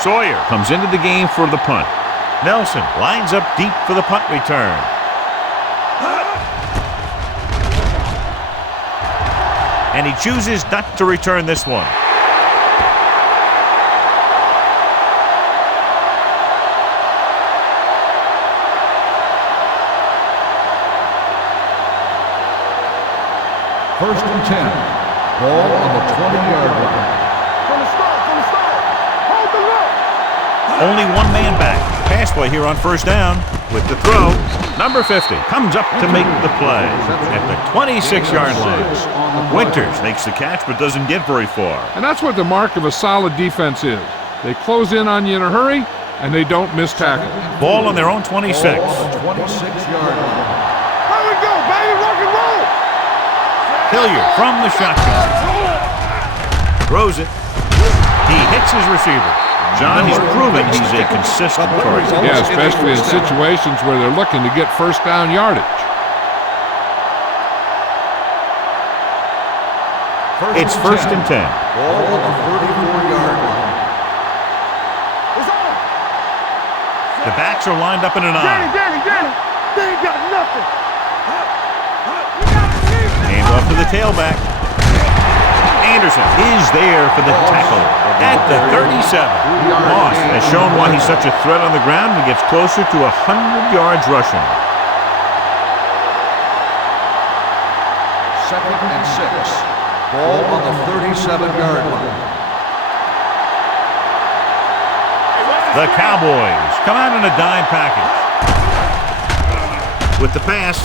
Sawyer comes into the game for the punt. Nelson lines up deep for the punt return. And he chooses not to return this one. First and 10. Ball on the 20-yard line. From the start. Hold the look. Only one man back. Pass play here on first down with the throw. Number 50 comes up to make the play at the 26-yard line. Winters makes the catch but doesn't get very far. And that's what the mark of a solid defense is. They close in on you in a hurry, and they don't miss tackle. Ball on their own 26. Ball on the 26-yard line. Here we go, baby. Rock and roll. Hilliard from the shotgun. Throws it. He hits his receiver. John, he's proven he's a consistent target. Yeah, especially in situations where they're looking to get first down yardage. It's first and 10. Ball on the 34-yard line. It's on. The backs are lined up in an eye. Danny. They ain't got nothing. Hand off to the tailback. Anderson is there for the tackle at the 37. Moss has shown why he's such a threat on the ground and gets closer to 100 yards rushing. Second and 6. Ball on the 37-yard line. The Cowboys come out in a dime package. With the pass,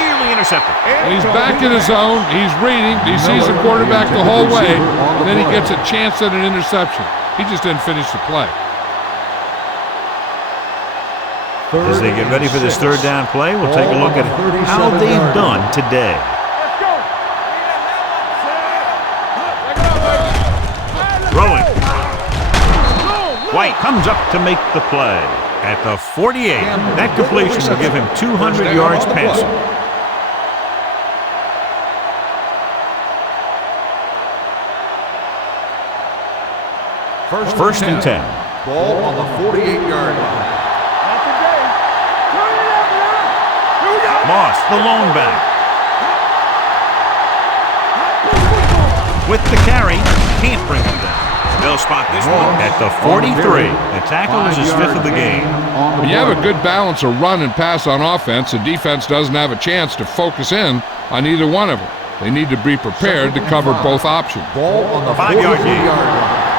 nearly intercepted. He's back in his zone. He's reading. He sees the quarterback the whole way. And then he gets a chance at an interception. He just didn't finish the play. As they get ready for this third down play, we'll take a look at how they've done today. Throwing. White comes up to make the play. At the 48, that completion will give him 200 yards passing. First and 10. Ball on the 48-yard line. Moss, the lone back. With the carry, can't bring him down. They'll spot this one at the 43. The tackle is his fifth of the game. When you have a good balance of run and pass on offense, the defense doesn't have a chance to focus in on either one of them. They need to be prepared to cover both options. Ball on the 5-yard gain. line.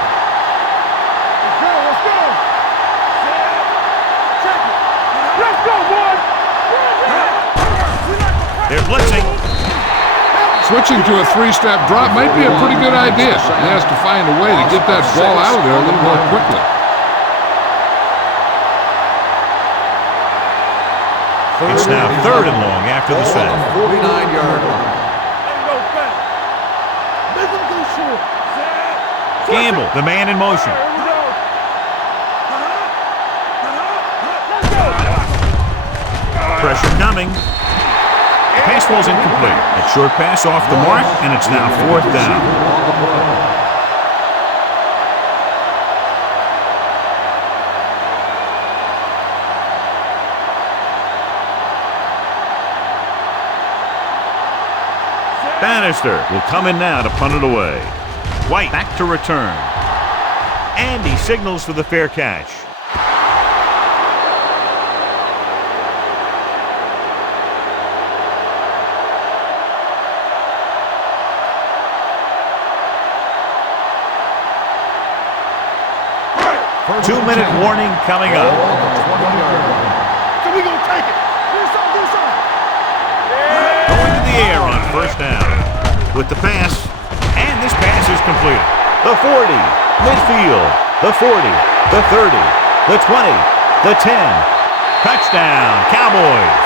They're blitzing. Switching to a three-step drop might be a pretty good idea. He has to find a way to get that ball out of there a little more quickly. It's now third and long after the set. 49-yard line. Gamble, the man in motion. Pressure coming. Pass ball's incomplete. A short pass off the mark, and it's now fourth down. Bannister will come in now to punt it away. White back to return. And he signals for the fair catch. Two-minute warning coming up. So we gonna take it. Do something. Going to the air on first down. With the pass, and this pass is completed. The 40, midfield, the 40, the 30, the 20, the 10. Touchdown, Cowboys.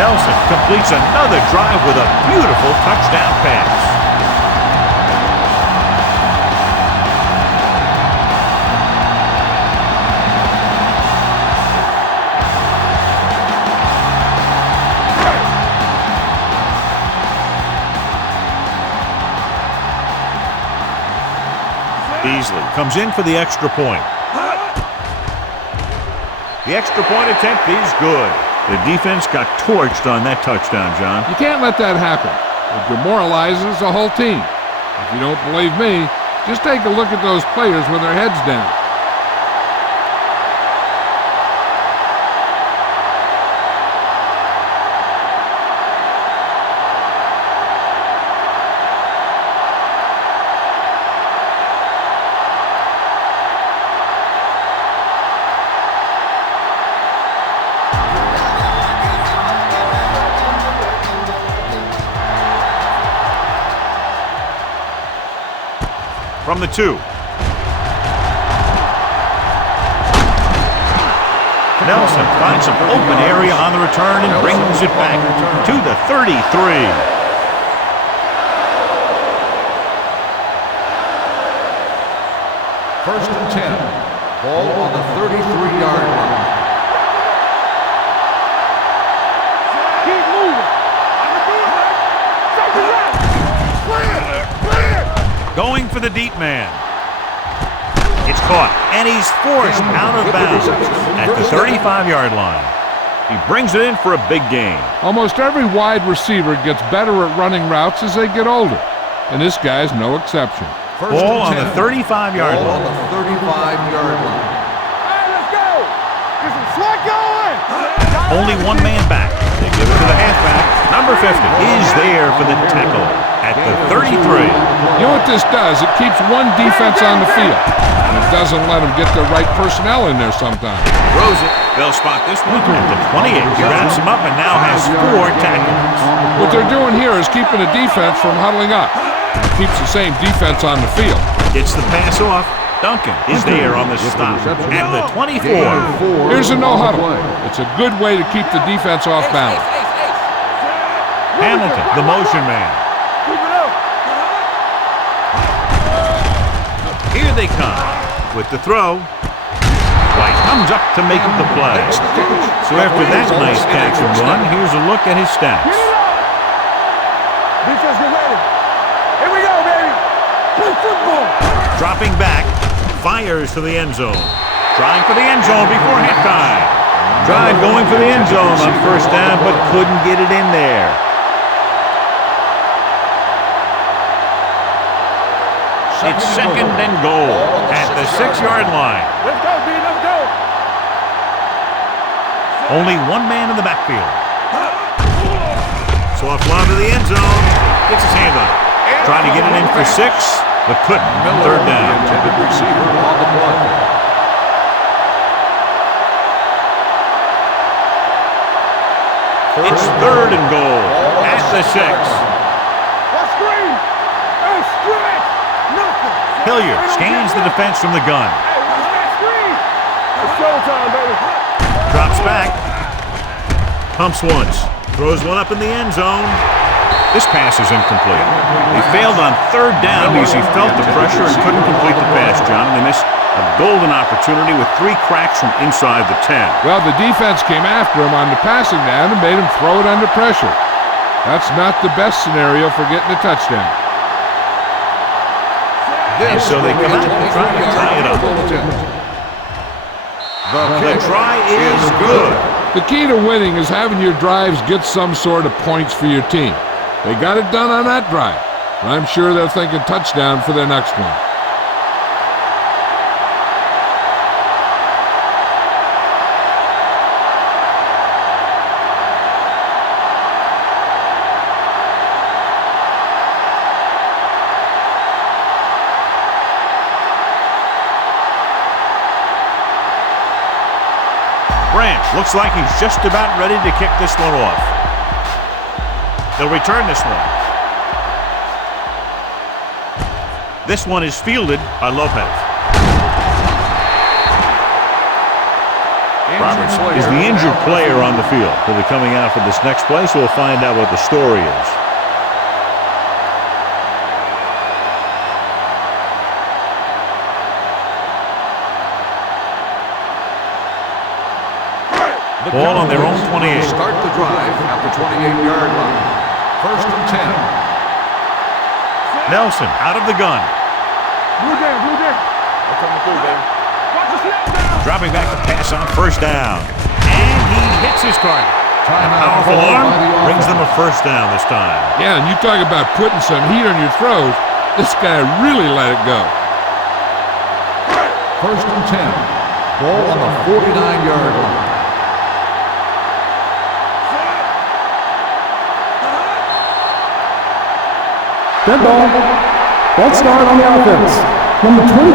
Nelson completes another drive with a beautiful touchdown pass. Beasley comes in for the extra point. The extra point attempt is good. The defense got torched on that touchdown, John. You can't let that happen. It demoralizes the whole team. If you don't believe me, just take a look at those players with their heads down. From the 2. Nelson finds some open area on the return and brings it back to the 33. First and 10. Ball on the 33-yard line. Keep moving. Going for the deep man. It's caught, and he's forced out of bounds at the 35-yard line. He brings it in for a big gain. Almost every wide receiver gets better at running routes as they get older, and this guy's no exception. Ball on the 35-yard line. Ball on the 35-yard line. Hey, let's go. Get some sweat going. Only one man back. They give it to the halfback. Number 50 is there for the tackle at the 33. You know what this does? It keeps one defense on the field, and it doesn't let them get the right personnel in there sometimes. Throws it. They'll spot this one at the 28. He wraps him up and now has 4 tackles. What they're doing here is keeping the defense from huddling up. It keeps the same defense on the field. Gets the pass off. Duncan is there on the stop at the 24. Here's a no huddle. It's a good way to keep the defense off balance. Hamilton, the motion man. Here they come with the throw. White comes up to make the play. So after that nice catch and run, here's a look at his stats. Defense, get ready. Here we go, baby. Play football. Dropping back, fires to the end zone. Trying for the end zone before halftime. Tried going for the end zone on first down, but couldn't get it in there. It's second and goal at the 6-yard line. Let's go, B. Let's go. Only one man in the backfield. Soft lob to the end zone. Gets his hand on it. Trying to get it in for 6, but couldn't. Third down. Intended receiver on the play. It's third and goal at the 6. What screen? Hey, stretch. Nothing. Hilliard scans the defense from the gun. Hey, what's that screen? It's showtime, baby. Drops back. Pumps once. Throws one up in the end zone. This pass is incomplete. He failed on third down because he felt the pressure and couldn't complete the pass, John. They missed a golden opportunity with 3 cracks from inside the 10. Well, the defense came after him on the passing down and made him throw it under pressure. That's not the best scenario for getting a touchdown. And so they come out and try to tie it up. The try is good. The key to winning is having your drives get some sort of points for your team. They got it done on that drive. I'm sure they're thinking touchdown for their next one. Branch looks like he's just about ready to kick this one off. They'll return this one. This one is fielded by Lopez. Roberts is the injured player on the field. He'll be coming out for this next play, so we'll find out what the story is. Ball on their own 28. Start the drive at the 28-yard line. First and 10. Nelson out of the gun. Blue down, blue down. I'm coming through, baby. Watch the snap down. Dropping back to pass on first down. And he hits his target. A powerful arm brings them a first down this time. Yeah, and you talk about putting some heat on your throws. This guy really let it go. First and 10. Ball on the 49-yard line. Dead ball. Ball start on the offense. Number 22.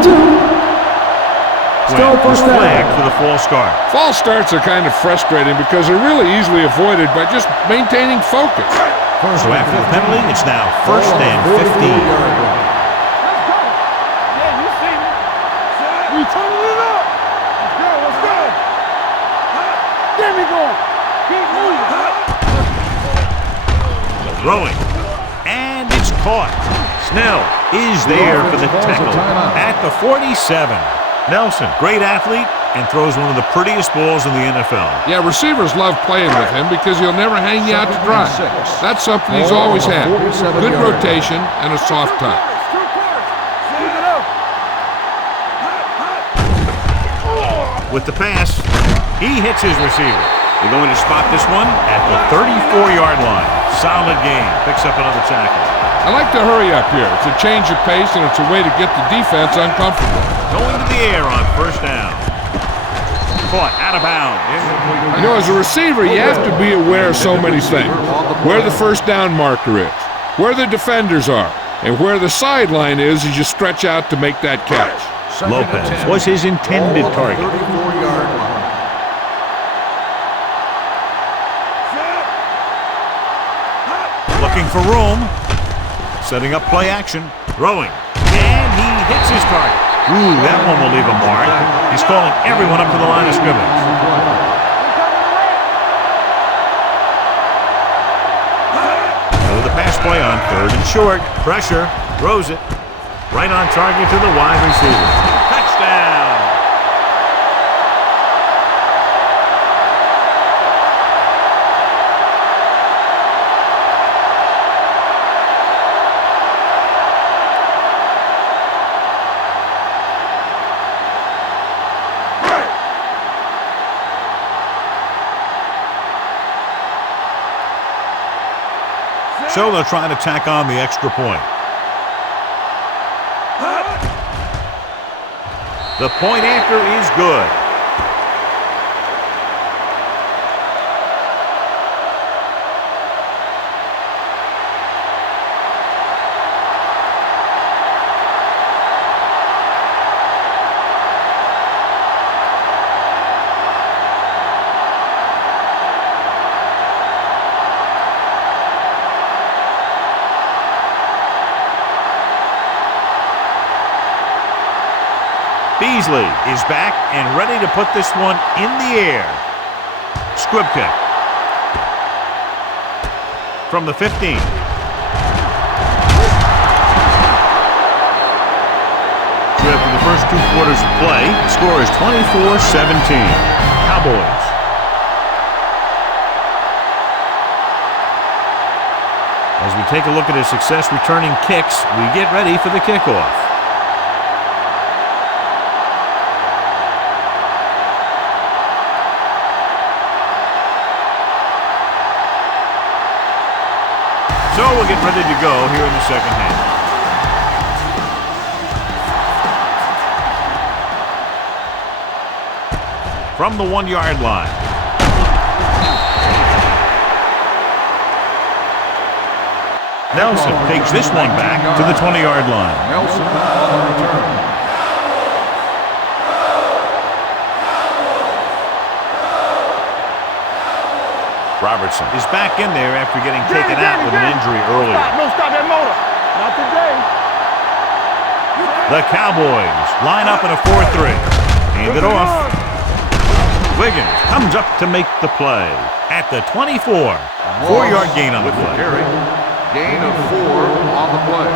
Still first down. Flag for the false start. False starts are kind of frustrating because they're really easily avoided by just maintaining focus. So after the penalty, it's now first and 15. Let's go. Yeah, you see me. We turning it up. Let's go, let's go. There we go. Keep moving. Throwing. And it's caught. Snell is there for the tackle at the 47. Nelson, great athlete, and throws one of the prettiest balls in the NFL. Yeah, receivers love playing with him because he'll never hang you out to dry. That's something he's always had. Good rotation and a soft touch. With the pass, he hits his receiver. They're going to spot this one at the 34-yard line. Solid game. Picks up another tackle. I like to hurry up here. It's a change of pace, and it's a way to get the defense uncomfortable. Going to the air on first down. Caught out of bounds. You know, as a receiver, you have to be aware of so many things. Where the first down marker is, where the defenders are, and where the sideline is as you stretch out to make that catch. Lopez was his intended target. 34-yard line. Looking for room. Setting up play action. Throwing. And he hits his target Ooh, that one will leave a mark. He's calling everyone up to the line of scrimmage. So the pass play on 3rd and short. Pressure. Throws it. Right on target to the wide receiver. Touchdown! So they'll try to tack on the extra point. The point after is good. Beasley is back and ready to put this one in the air. Squib kick. From the 15. So after the first 2 quarters of play, the score is 24-17. Cowboys. As we take a look at his success returning kicks, we get ready for the kickoff. So we'll get ready to go here in the second half. From the 1-yard line. Nelson takes this one back to the 20-yard line. Nelson on the return. Robertson is back in there after getting taken out with an injury earlier. No, stop that motor. Not today. The Cowboys line up in a 4-3. Hand it off. Wiggins comes up to make the play at the 24. 4-yard gain on the play. Carry. Gain of 4 on the play.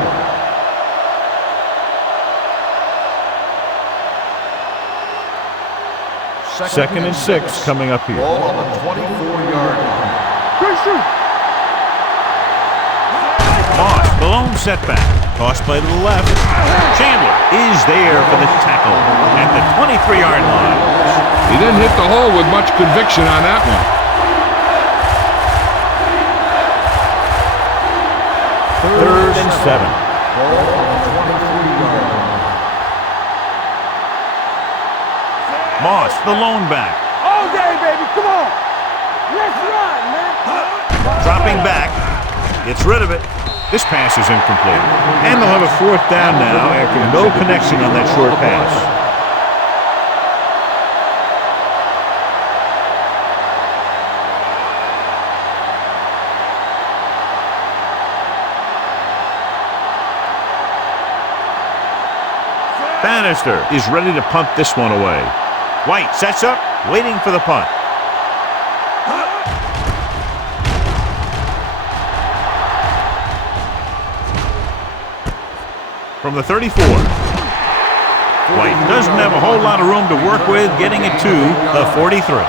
Second and 6 coming up here. Ball on the 24-yard line. Good shoot. Moss, the lone setback. Toss play to the left. Chandler is there for the tackle at the 23-yard line. He didn't hit the hole with much conviction on that one. 3rd and 7. Ball on the 23-yard line. Moss, the lone back. All day, baby. Come on. Let's run, man. Dropping back. Gets rid of it. This pass is incomplete. And they'll have a 4th down now after no connection on that short pass. Bannister is ready to punt this one away. White sets up, waiting for the punt. From the 34. White doesn't have a whole lot of room to work with, getting it to the 43.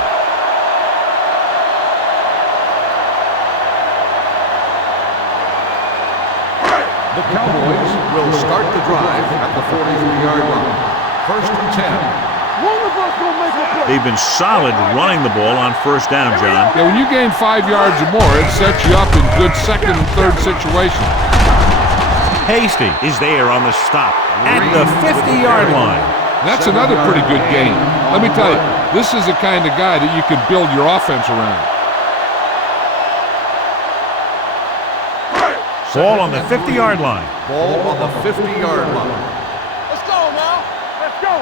The Cowboys will start the drive at the 43-yard line. 1st and 10. One of us gonna make a play. They've been solid running the ball on 1st down, John. Yeah, when you gain 5 yards or more, it sets you up in good 2nd and 3rd situations. Hasty is there on the stop at the 50-yard line. That's another pretty good game. Let me tell you, this is the kind of guy that you could build your offense around. Ball on the 50-yard line. Ball on the 50-yard line. Let's go now. Let's go.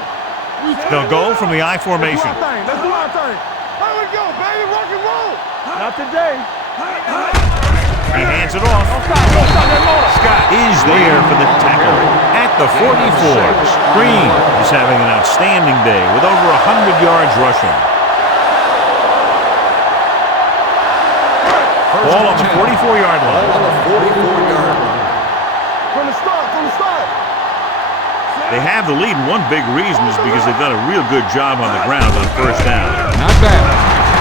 They'll go from the I formation. Let's do our thing. Here we go, baby. Rock and roll. Not today. He hands it off. Scott is there for the tackle at the 44. Green is having an outstanding day with over 100 yards rushing. Ball on the 44-yard line. On the 44-yard line. From the start. They have the lead, and one big reason is because they've done a real good job on the ground on first down. Not bad.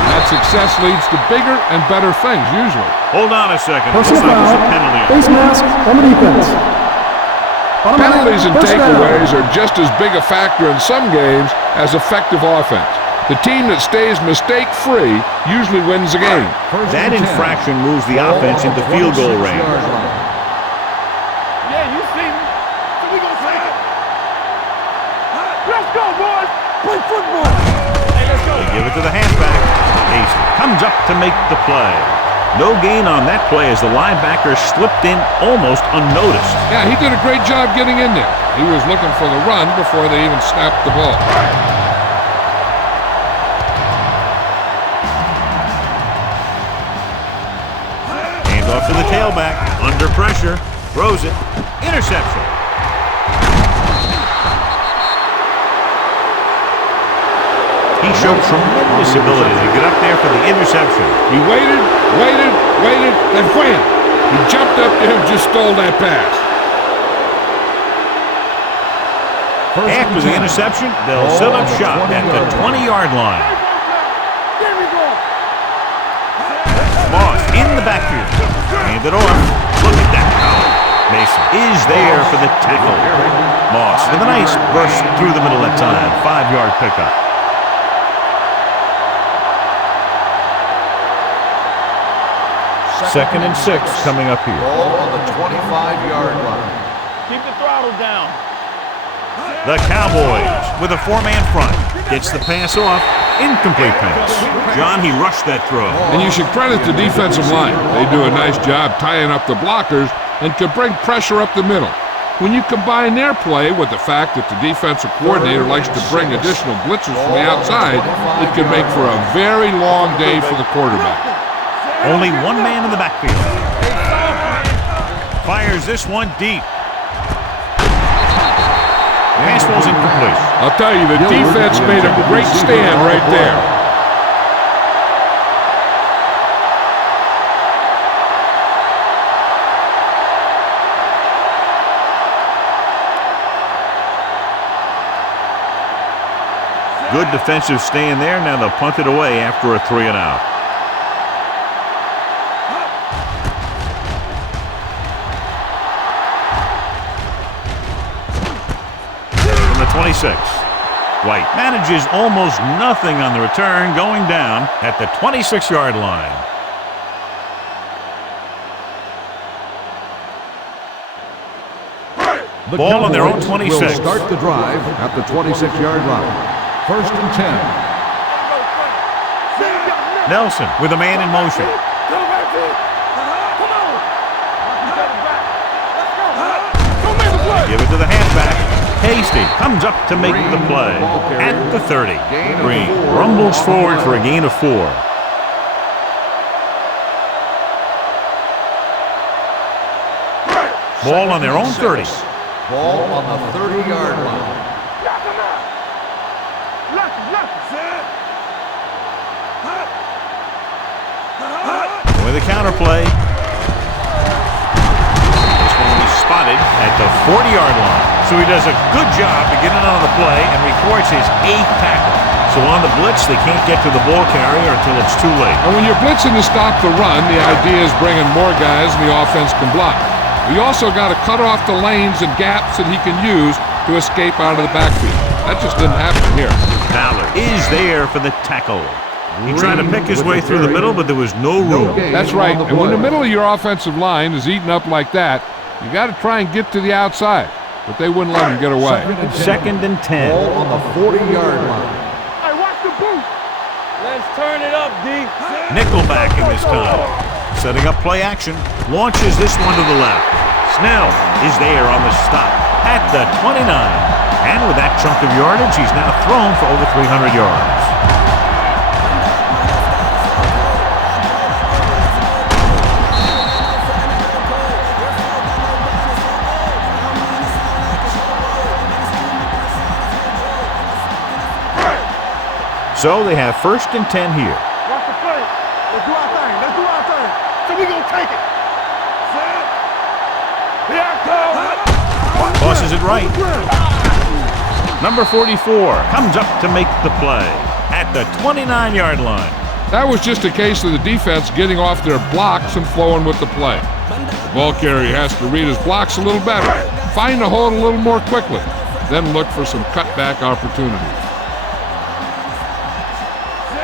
That success leads to bigger and better things, usually. Hold on a second. Personal Looks like there's a foul. penalty. Face mask on the defense. Penalties and First down. takeaways are just as big a factor in some games as effective offense. The team that stays mistake-free usually wins the game. That infraction moves the offense into field goal range. Yeah, you see me. So we gonna take it. Let's go, boys. Play football. Hey, let's go. They give it to the halfback. Hasty comes up to make the play. No gain on that play as the linebacker slipped in almost unnoticed. Yeah, he did a great job getting in there. He was looking for the run before they even snapped the ball. Hands off to the tailback. Under pressure. Throws it. Interception. He showed tremendous ability to get up there for the interception. He waited, then wham! He jumped up there and just stole that pass. After the interception, they'll set up shop at the 20-yard line. There we go. Moss in the backfield. Hand it off. Look at that power. Mason is there for the tackle. Moss with a nice burst through the middle that time. 5-yard pickup. Second and 6 coming up here. Ball on the 25-yard line. Keep the throttle down. The Cowboys with a 4-man front. Gets the pass off. Incomplete pass. John, he rushed that throw. And you should credit the defensive line. They do a nice job tying up the blockers and can bring pressure up the middle. When you combine their play with the fact that the defensive coordinator likes to bring additional blitzers from the outside, it can make for a very long day for the quarterback. Only one man in the backfield. Fires this one deep. Pass ball's incomplete. I'll tell you, the defense made a great stand right there. Good defensive stand there. Now they'll punt it away after a 3-and-out. From the 26. White manages almost nothing on the return, going down at the 26-yard line. The Ball on their own Cowboys 26. will start the drive at the 26-yard line. First and 10. Nelson with a man in motion. Give it to the halfback. Hasty comes up to make the play at the 30. Green rumbles forward for a gain of 4. Ball on their own 30. Ball on the 30-yard line. With a counter play. This one will be spotted at the 40-yard line. So he does a good job to get it on the play and records his 8th tackle. So on the blitz, they can't get to the ball carrier until it's too late. And when you're blitzing to stop the run, the idea is bringing more guys and the offense can block. You also got to cut off the lanes and gaps that he can use to escape out of the backfield. That just didn't happen here. Ballard is there for the tackle. He tried to pick his way through the middle, but there was no room. That's right. And when the middle of your offensive line is eaten up like that, you got to try and get to the outside. But they wouldn't let him get away. Second and 10. Ball on the 40-yard line. Hey, watch the boot. Let's turn it up, D. Nickelback in this time. Setting up play action. Launches this one to the left. Snell is there on the stop at the 29. And with that chunk of yardage, he's now thrown for over 300 yards. So they have 1st and 10 here. Watch the play. Let's do our thing. Let's do our thing. So we gonna take it. Set. Here I come. Tosses it right. Number 44 comes up to make the play at the 29-yard line. That was just a case of the defense getting off their blocks and flowing with the play. The ball carrier has to read his blocks a little better, find the hole a little more quickly, then look for some cutback opportunities.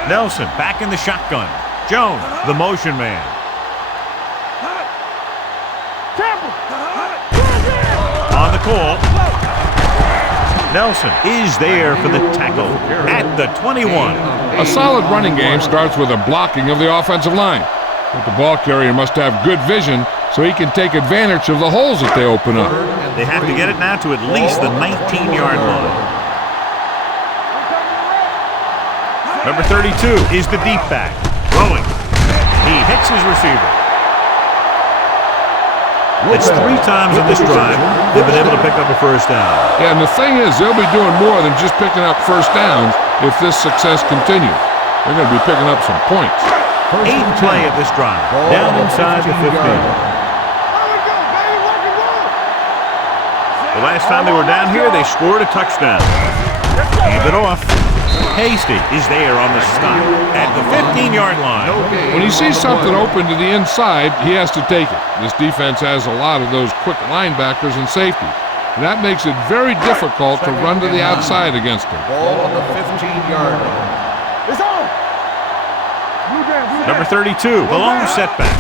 Nelson back in the shotgun. Jones, the motion man. On the call. Nelson is there for the tackle at the 21. A solid running game starts with a blocking of the offensive line. But the ball carrier must have good vision so he can take advantage of the holes that they open up. They have to get it now to at least the 19-yard line. Number 32 is the deep back. Throwing. He hits his receiver. It's 3 times in this drive they've been able to pick up a first down. Yeah, and the thing is, they'll be doing more than just picking up first downs if this success continues. They're going to be picking up some points. 8th play of this drive. Down inside the 15. The last time they were down here, they scored a touchdown. Hand it off. Hasty is there on the stop at the 15-yard line. When he sees something open to the inside, he has to take it. This defense has a lot of those quick linebackers and safety. And that makes it very difficult to run to the outside against them. Ball on the 15-yard line. It's on. Number 32, the long setback.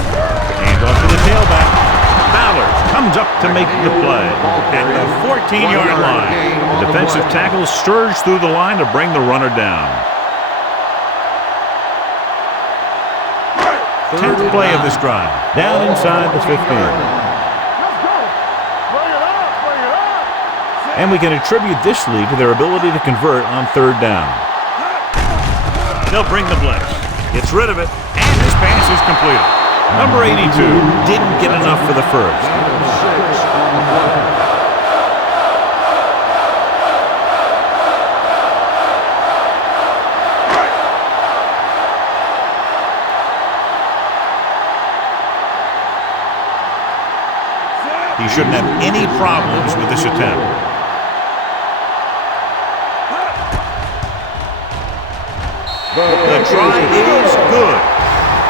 Hand off to the tailback. Fowler comes up to make the play at the 14-yard line. The defensive tackle surged through the line to bring the runner down. 10th play of this drive. Down inside the 15. And we can attribute this lead to their ability to convert on 3rd down. They'll bring the blitz. Gets rid of it, and this pass is completed. Number 82 didn't get enough for the first. He shouldn't have any problems with this attempt. The try is good.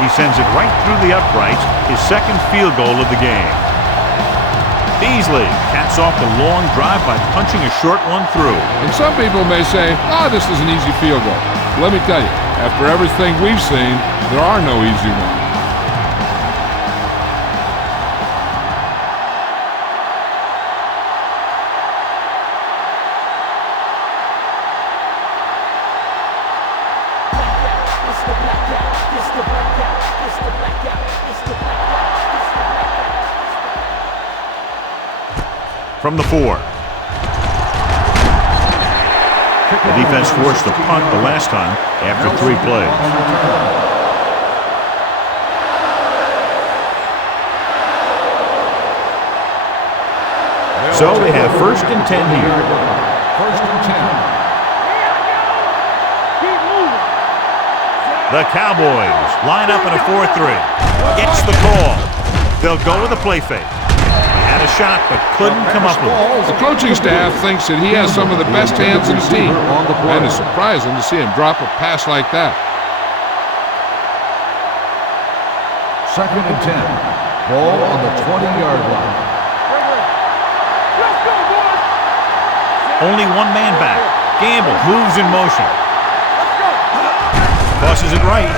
He sends it right through the uprights, his 2nd field goal of the game. Beasley caps off the long drive by punching a short one through. And some people may say, this is an easy field goal. Let me tell you, after everything we've seen, there are no easy ones. From the 4. The defense forced the punt the last time after 3 plays. So they have 1st and 10 here. 1st and 10. The Cowboys line up in a 4-3. Gets the call. They'll go with a play fake. Had a shot, but couldn't come up with it. The coaching staff thinks that he has some of the best hands in the team, and it's surprising to see him drop a pass like that. 2nd and 10. Ball on the 20-yard line. Only one man back. Gamble moves in motion. Tosses it right.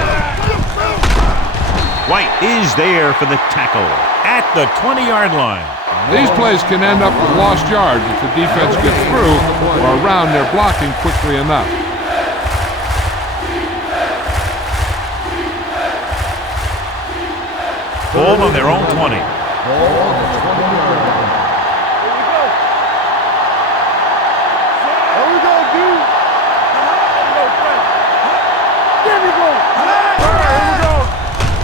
White is there for the tackle at the 20-yard line. These plays can end up with lost yards if the defense gets through or around their blocking quickly enough. Ball on their own 20. Ball on the 20-yard line. Here we go, dude. There we go. Here we go.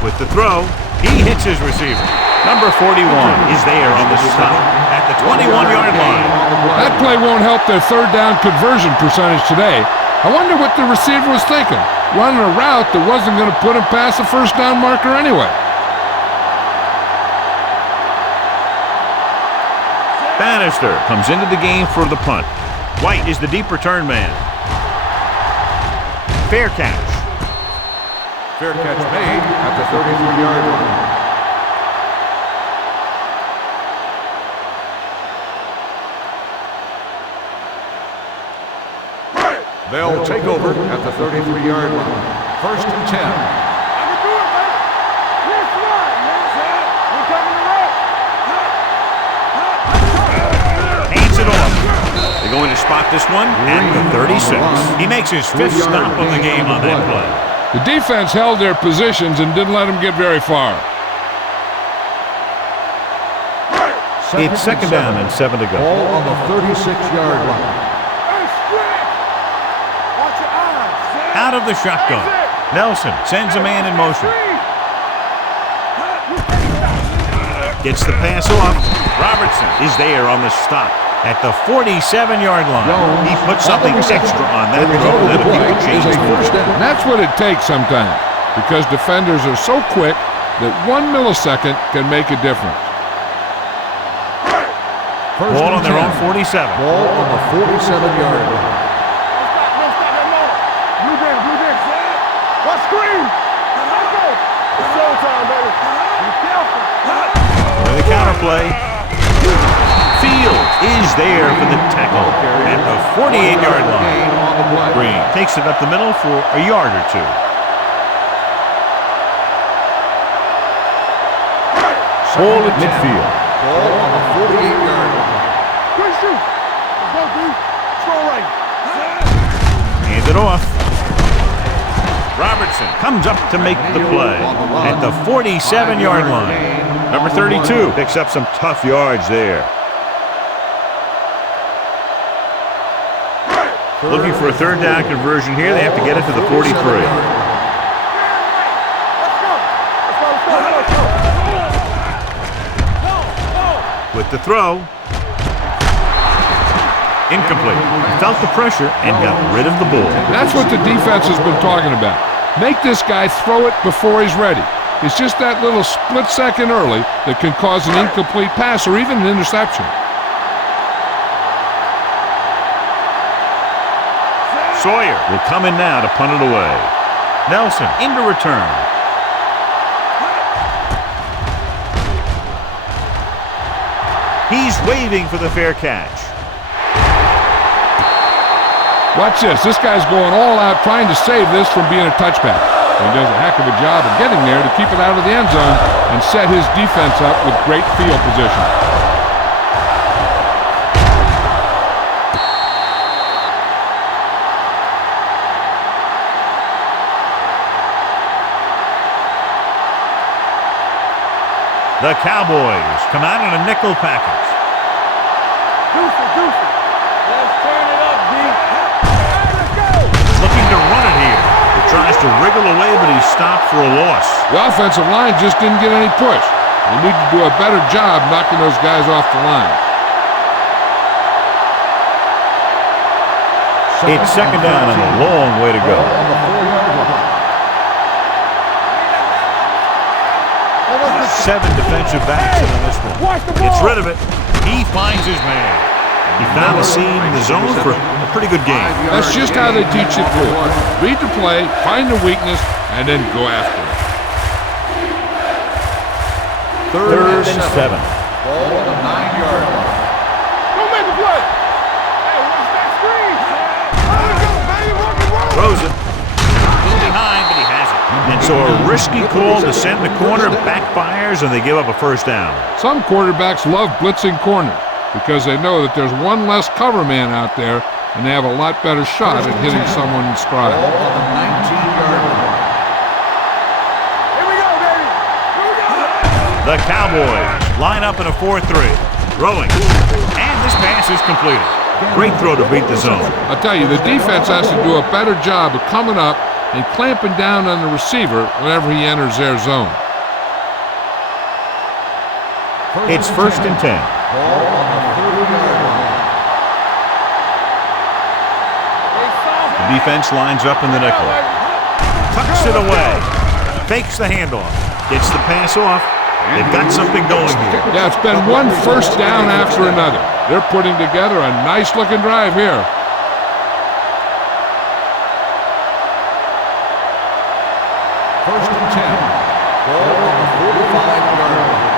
With the throw, he hits his receiver. Number 41 is there on the stop at the 21-yard line. That play won't help their 3rd down conversion percentage today, I wonder what the receiver was thinking, running a route that wasn't going to put him past the first down marker anyway. Bannister comes into the game for the punt. White is the deep return man. Fair catch. Fair catch made at the 33-yard line. They'll take over at the 33-yard line. First and 10. Hands it off. They're going to spot this one at the 36. He makes his fifth stop of the game on that play. The defense held their positions and didn't let them get very far. It's second down and 7 to go. Ball on the 36-yard line. Out of the shotgun. Nelson sends a man in motion. Gets the pass off. Robertson is there on the stop at the 47-yard line. He puts something extra on that throw that'll keep the chains moving. And that's what it takes sometimes, because defenders are so quick that 1 millisecond can make a difference. Ball on their own 47. Ball on the 47-yard line. For the counterplay. Field is there for the tackle at the 48-yard line. Green takes it up the middle for a yard or two. Ball at midfield. Ball on the 48-yard line. Hand it off. Robertson comes up to make the play at the 47-yard line. Number 32 picks up some tough yards there. Looking for a third down conversion here. They have to get it to the 43. With the throw. Incomplete. Felt the pressure and got rid of the ball. That's what the defense has been talking about. Make this guy throw it before he's ready. It's just that little split second early that can cause an incomplete pass or even an interception. Sawyer will come in now to punt it away. Nelson into return. He's waving for the fair catch. Watch this. This guy's going all out trying to save this from being a touchback. He does a heck of a job of getting there to keep it out of the end zone and set his defense up with great field position. The Cowboys come out in a nickel package. Let's turn it up, D. Let's go. Looking to run it here. He tries to wriggle away, but he's stopped for a loss. The offensive line just didn't get any push. They need to do a better job knocking those guys off the line. It's second down and a long way to go. 7 defensive backs in on this one. Gets rid of it. He finds his man. He found the seam in the zone for a pretty good game. That's just how they teach it through. Read the play, find the weakness, and then go after it. Third and 7. Ball on the 9-yard line. Don't make a play. Hey, watch that screen. Throws it. A little behind, but he has it. And so a risky call to send the corner backfires, and they give up a first down. Some quarterbacks love blitzing corners because they know that there's one less cover man out there, and they have a lot better shot at hitting someone in stride. Ball on the 19-yard line. Here we go, baby. Here we go. The Cowboys line up in a 4-3. Throwing. And this pass is completed. Great throw to beat the zone. I'll tell you, the defense has to do a better job of coming up and clamping down on the receiver whenever he enters their zone. It's first and 10. Ball on the 30-yard line. The defense lines up in the nickel. Tucks it away. Fakes the handoff. Gets the pass off. They've got something going here. Yeah, it's been one first down after another. They're putting together a nice-looking drive here. First and 10. Ball on the 45-yard line.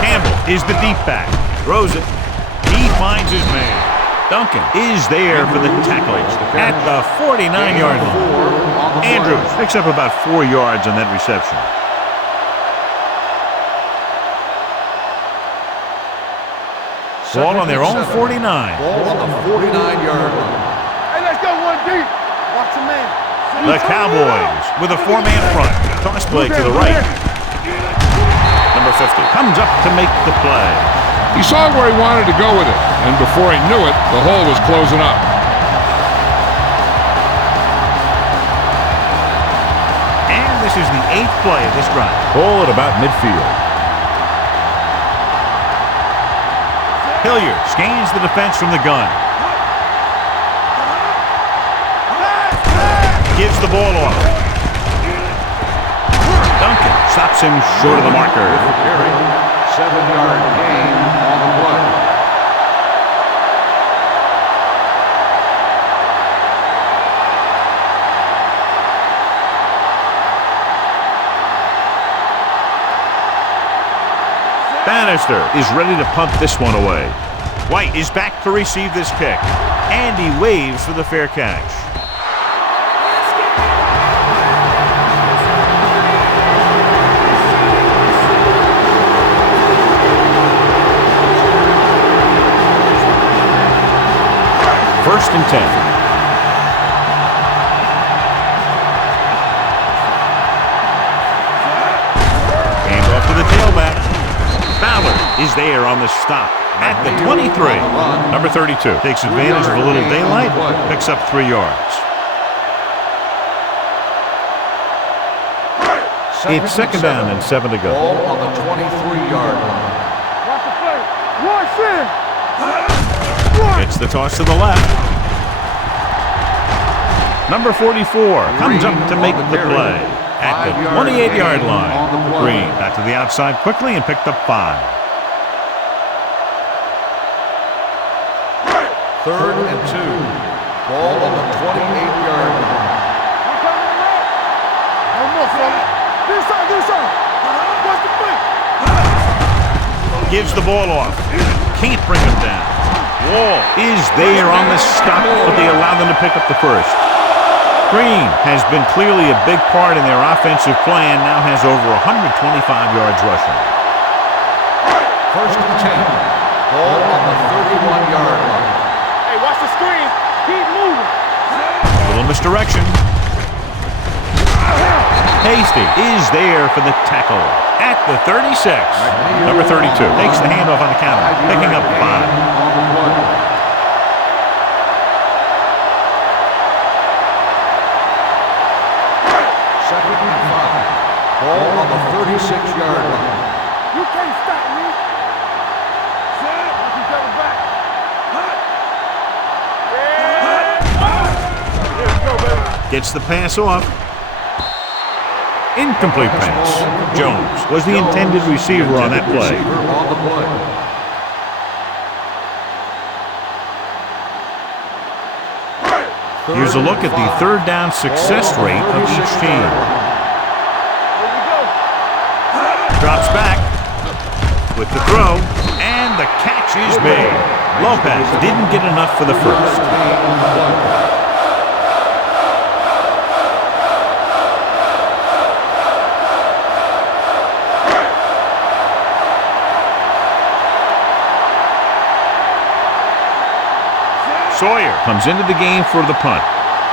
Campbell is the deep back. Throws it. He finds his man. Duncan is there for the tackle at the 49-yard line. Andrews picks up about 4 yards on that reception. Ball on their own 49. Ball on the 49-yard line. Hey, let's go one deep. Watch your man. The Cowboys with a 4-man front. Toss play to the right. Number 50 comes up to make the play. He saw where he wanted to go with it, and before he knew it, the hole was closing up. And this is the 8th play of this drive. Ball at about midfield. Hilliard scans the defense from the gun. Gives the ball off. Duncan stops him short of the marker. 7-yard gain on the play. Bannister is ready to punt this one away. White is back to receive this kick. And he waves for the fair catch. First and 10. Hand off to the tailback. Fowler is there on the stop at the 23. Number 32 takes advantage of a little daylight, picks up 3 yards. It's second down and 7 to go. Ball on the 23-yard line. Watch the play. Watch in. It's the toss to the left. Number 44 comes up to make the play at the 28-yard line. Green back to the outside quickly and picked up 5. Third and 2. Ball on the 28-yard line. This side. Watch the play. Gives the ball off. Can't bring him down. Wall is there on the stop, but they allow them to pick up the first. Green has been clearly a big part in their offensive plan, now has over 125 yards rushing. First and 10. Ball on the 31-yard line. Hey, watch the screen. Keep moving. A little misdirection. Hasty is there for the tackle at the 36. Number 32 takes the handoff on the counter, picking up 5. Second and 5. Ball on the 36-yard line. You can't stop me. Watch each other back. Yeah. Here we go, baby. Gets the pass off. Incomplete pass. Jones was the intended receiver on that play. Here's a look at the third down success rate of each team. Drops back with the throw, and the catch is made. Lopez didn't get enough for the first. Sawyer comes into the game for the punt.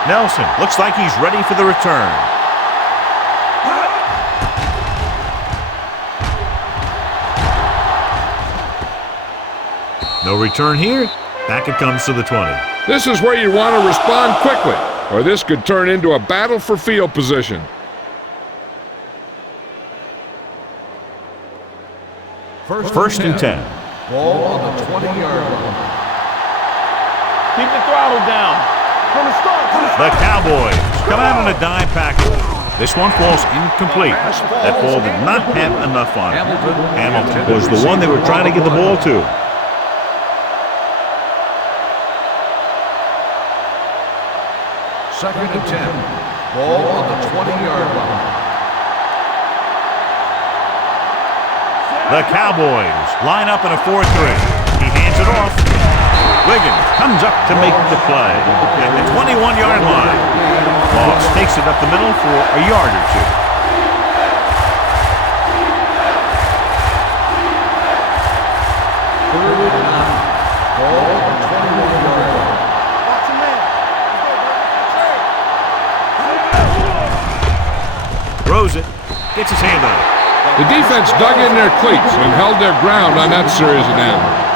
Nelson looks like he's ready for the return. No return here. Back it comes to the 20. This is where you want to respond quickly, or this could turn into a battle for field position. First and 10. Ball on the 20-yard line. Keep the throttle down. From the start. The Cowboys come out in a dime package. This one falls incomplete. That ball did not have enough on it. Hamilton was the one they were trying to get the ball to. Second and 10. Ball on the 20-yard line. The Cowboys line up in a 4-3. He hands it off. Wiggins comes up to make the play at the 21-yard line. Moss takes it up the middle for a yard or two. Third and 9. Ball on the 21-yard line. Throws it. Gets his hand on it. The defense dug in their cleats and held their ground on that series of downs.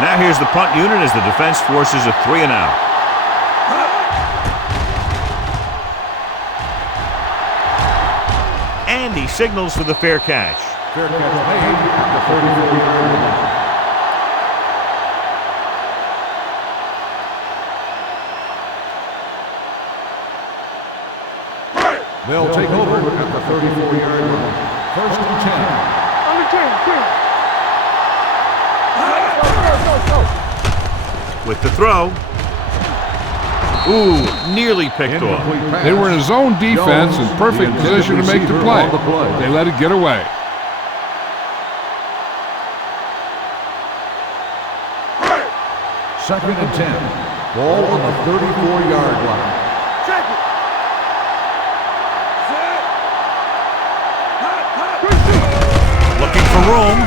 Now here's the punt unit as the defense forces a 3 and out. And he signals for the fair catch. Fair catch made at the 34-yard line. They'll take over at the 34-yard line. First and 10. Under 10. With the throw. Ooh, nearly picked off. They were in a zone defense in perfect position to make the play. They let it get away. Second and 10. Ball on the 34-yard line. Check it. Looking for room.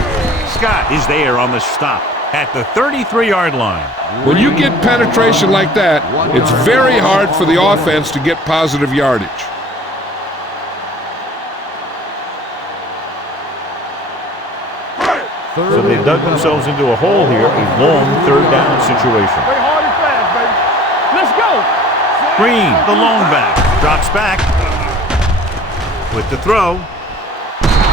Scott is there on the stop at the 33-yard line. When you get penetration like that, it's very hard for the offense to get positive yardage. So they dug themselves into a hole here, a long third down situation. Play hard and fast, baby. Let's go. Green, the lone back, drops back with the throw.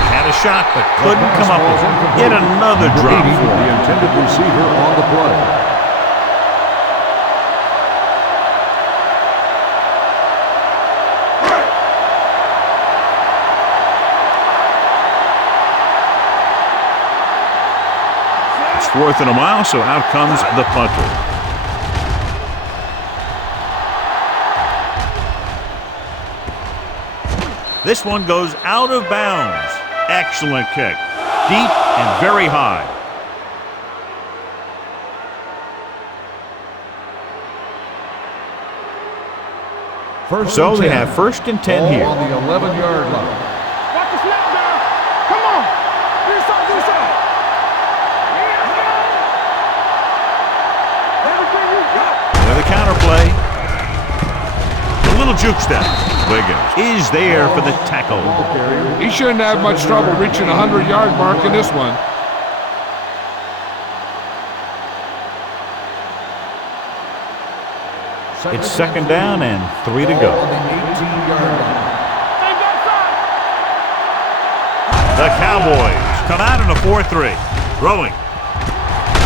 Had a shot, but couldn't come up with it. Yet another drop. The intended receiver on the play. It's 4th and a mile, so out comes the punter. This one goes out of bounds. Excellent kick. Deep and very high. So they have 1st and 10 here. On the 11-yard line. Watch the snap down. Come on. Do something. Everything you got. With a counterplay. A little juke step. Wiggins is there for the tackle. He shouldn't have much trouble reaching the 100-yard mark in this one. It's 2nd down and 3 to go. On the 18-yard line. The Cowboys come out in a 4-3. Throwing.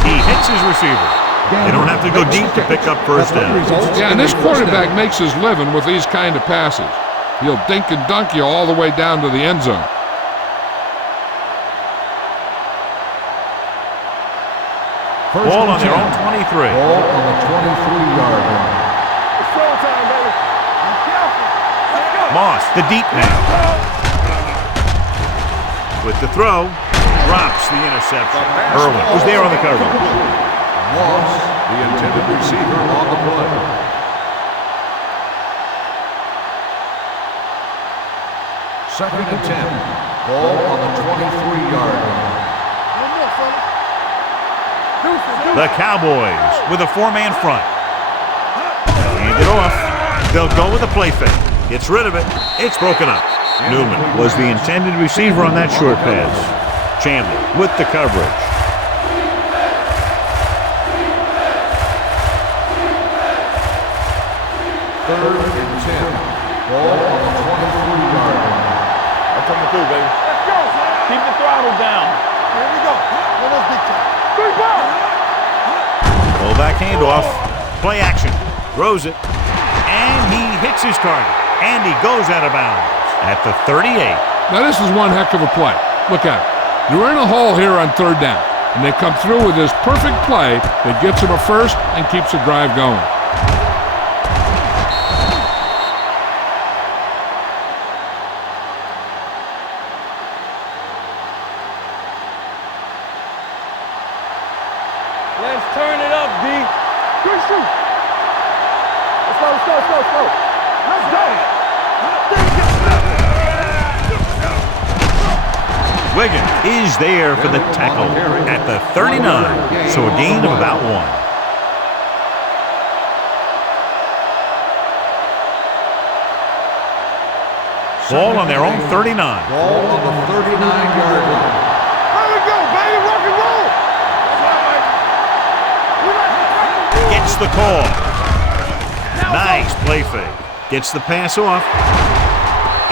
He hits his receiver. They don't have to go deep to pick up first down. Yeah, and this quarterback makes his living with these kind of passes. He'll dink and dunk you all the way down to the end zone. Ball on their own 23. Ball on the 23-yard line. It's showtime, baby. Be careful. Let's go. Moss, the deep man. With the throw, drops the interception. Irwin was there on the coverage. Moss, the intended receiver on the play. Second and 10. Ball on the 23-yard line. One more, fella. Deuces. The Cowboys with a 4-man front. Hand it off. They'll go with a play fake. Gets rid of it. It's broken up. Newman was the intended receiver on that short pass. Chandler with the coverage. 3rd and 10. Ball on the 23-yard line. That's coming through, baby. Let's go. Keep the throttle down. Here we go. Let's big time. 3 ball. Fullback handoff. Play action. Throws it. And he hits his target. And he goes out of bounds at the 38. Now this is one heck of a play. Look at it. You're in a hole here on 3rd down, and they come through with this perfect play that gets them a first and keeps the drive going. Let's turn it up, D. Good shoot. Let's go, let's go, let's go, let's go. Let's go. Wiggins is there for the tackle at the 39, so a gain of about 1. Ball on their own 39. Ball on the 39-yard line. There we go, baby, rock and roll. Gets the call. Nice play fake. Gets the pass off.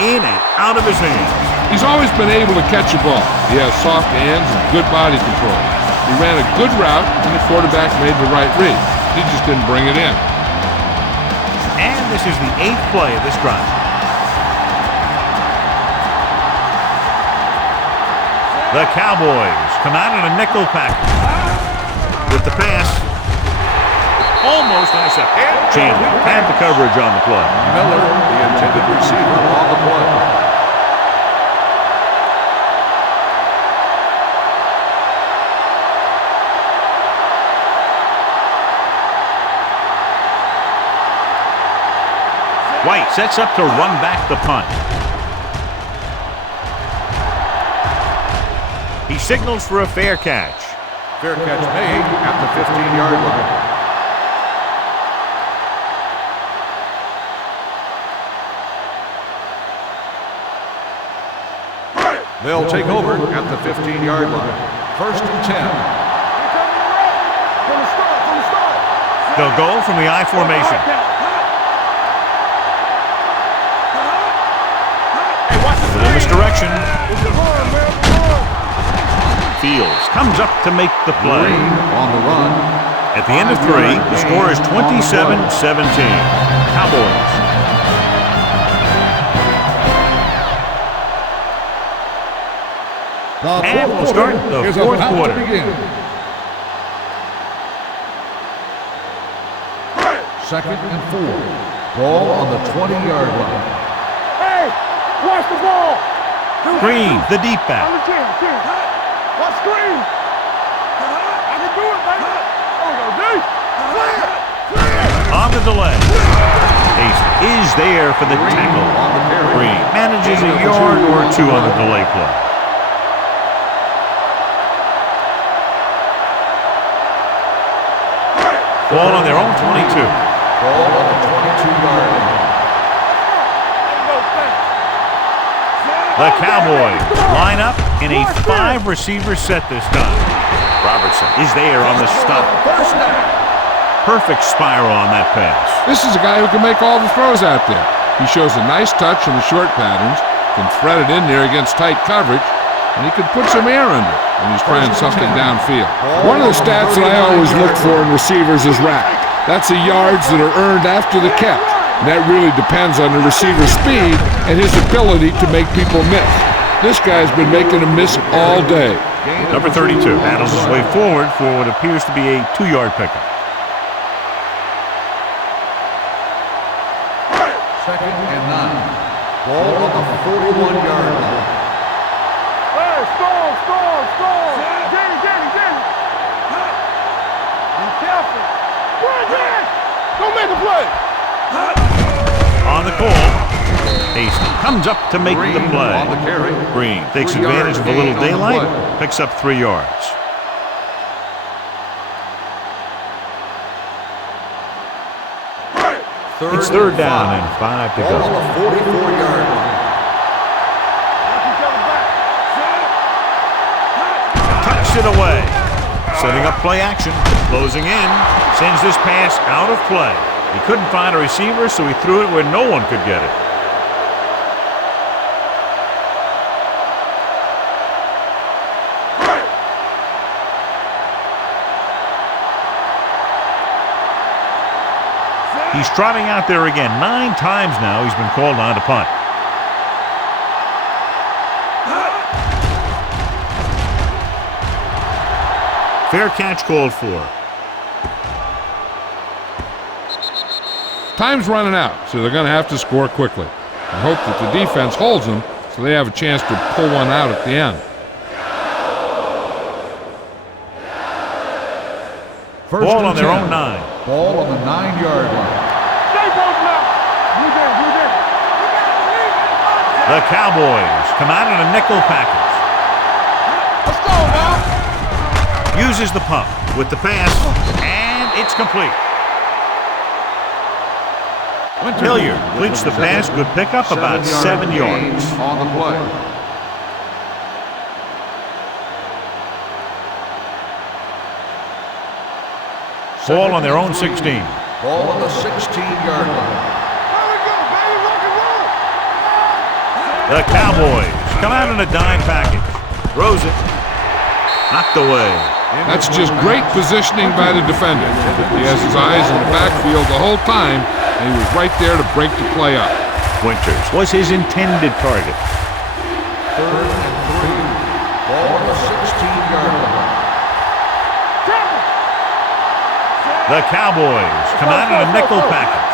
In and out of his hands. He's always been able to catch a ball. He has soft hands and good body control. He ran a good route, and the quarterback made the right read. He just didn't bring it in. And this is the 8th play of this drive. The Cowboys come out in a nickel package. With the pass. Almost intercepted. Chandler had the coverage on the play. Miller, the intended receiver, on the play. White sets up to run back the punt. He signals for a fair catch. Fair catch made at the 15-yard line. They'll take over at the 15-yard line. 1st and 10. They'll go from the I formation. Little misdirection. Fields comes up to make the play. Green on the run. At the end of 3, the score is 27-17. Cowboys. And we'll start the 4th quarter. Second and 4. Ball on the 20-yard line. Hey, watch the ball. Green, the deep back. Watch screen. I can do it, baby. Oh, no, D. Clear. On the delay. Ace is there for the tackle. Green manages a yard or 2 on the delay play. Ball on their own 22. Ball on the 22-yard line. The Cowboys line up in a 5-receiver set this time. Robertson is there on the stop. First down. Perfect spiral on that pass. This is a guy who can make all the throws out there. He shows a nice touch on the short patterns, can thread it in there against tight coverage, and he can put some air under it when he's trying something downfield. One of the stats that I always look for in receivers is RAC. That's the yards that are earned after the catch. And that really depends on the receiver's speed and his ability to make people miss. This guy's been making them miss all day. Number 32 battles his way forward for what appears to be a 2-yard pickup. Second and 9. Ball on the 41-yard line. Hey, strong. Get it. Be careful. Run, don't make the play. On the call, Hasty comes up to make Green the play. on the carry. Green takes 3 advantage of a little yards gain on the daylight, play. picks up 3 yards. It's 3rd down and 5 to Ball go. on the 44-yard line. Tucks it away. Setting up play action. Closing in. Sends this pass out of play. He couldn't find a receiver, so he threw it where no one could get it. He's trotting out there again. 9 times now he's been called on to punt. Fair catch called for. Time's running out, so they're going to have to score quickly. I hope that the defense holds them so they have a chance to pull one out at the end. First Ball and on their 10. own 9. Ball on the 9-yard line. Stay close now. Blue down, blue down. The Cowboys come out in a nickel package. Let's go now. Uses the pump with the pass, and it's complete. Hilliard clinches the pass. Good pickup, about 7 yards. On the play. Ball on their own 16. Ball on the 16-yard line. There we go, baby. Rock and roll. The Cowboys come out in a dime package. Throws it. Knocked away. That's just great positioning by the defender. He has his eyes in the backfield the whole time, and he was right there to break the play up. Winters was his intended target. 3rd and 3. Ball on the 16-yard line. The Cowboys come out in a nickel package.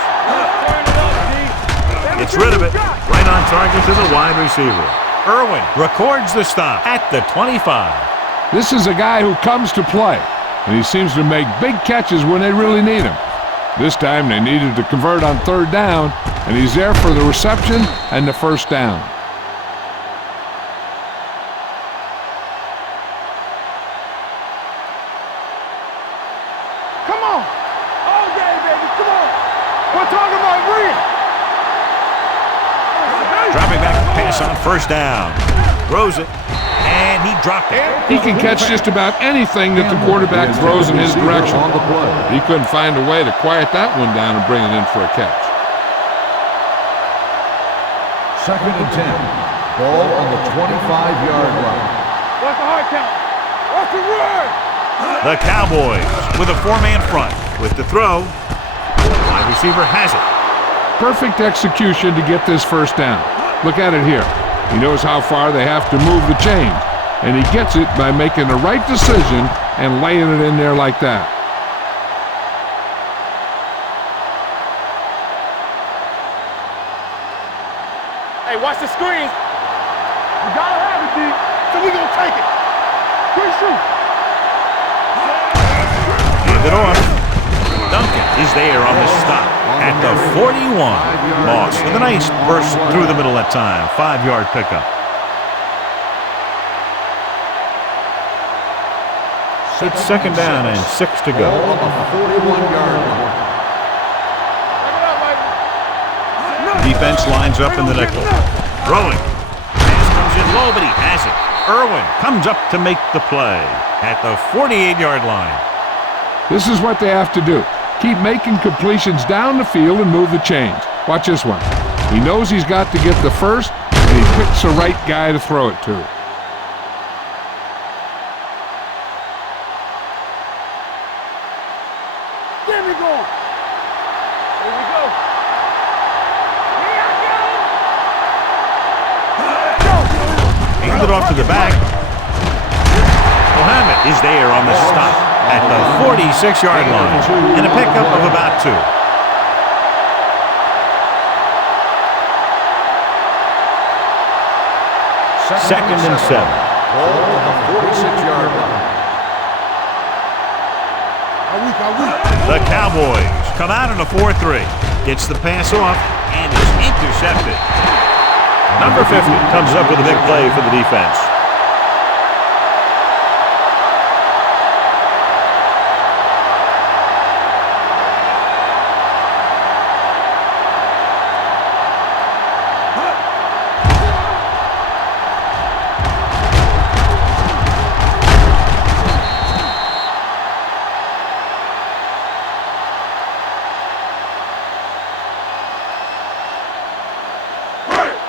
Gets rid of it. Right on target to the wide receiver. Irwin records the stop at the 25. This is a guy who comes to play, and he seems to make big catches when they really need him. This time they needed to convert on 3rd down, and he's there for the reception and the 1st down. Come on. All day, baby. Come on. We're talking about real. Dropping back to pass on 1st down. Throws it, and he dropped it. He can catch just about anything that the quarterback throws in his direction. On the play. He couldn't find a way to quiet that one down and bring it in for a catch. 2nd and 10. Ball on the 25-yard line. What's the hard count? What's the word? The Cowboys with a 4-man front. With the throw, wide receiver has it. Perfect execution to get this 1st down. Look at it here. He knows how far they have to move the chain, and he gets it by making the right decision and laying it in there like that. Hey, watch the screen. You gotta have it, D. So we gonna take it. Quick shoot. Hand it off. Duncan is there on the stop at the 41. Moss with a nice burst through the middle that time. 5-yard pickup. It's 2nd down and 6 to go. Ball on the 41-yard line. Defense lines up in the nickel. Throwing. Pass comes in low, but he has it. Irwin comes up to make the play at the 48-yard line. This is what they have to do. Keep making completions down the field and move the chains. Watch this one. He knows he's got to get the 1st, and he picks the right guy to throw it to. There we go. Here we go. Hand it off to the back. Mohammed is there on the stop at the 46-yard line and a pickup of about 2. Second and 7. Ball on the 46-yard line. The Cowboys come out in a 4-3. Gets the pass off and is intercepted. Number 50 comes up with a big play for the defense.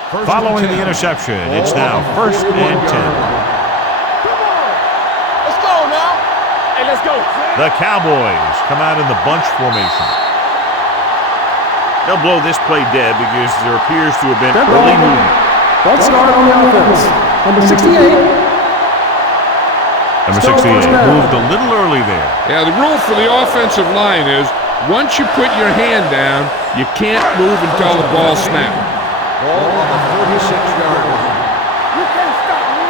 Following the interception, it's now 1st and 10. Let's go now. Hey, let's go. The Cowboys come out in the bunch formation. They'll blow this play dead because there appears to have been early movement. Let's start on the offense. Number 68. Number 68 moved a little early there. Yeah, the rule for the offensive line is once you put your hand down, you can't move until the ball snaps. Ball on the 46-yard line. You can't stop me.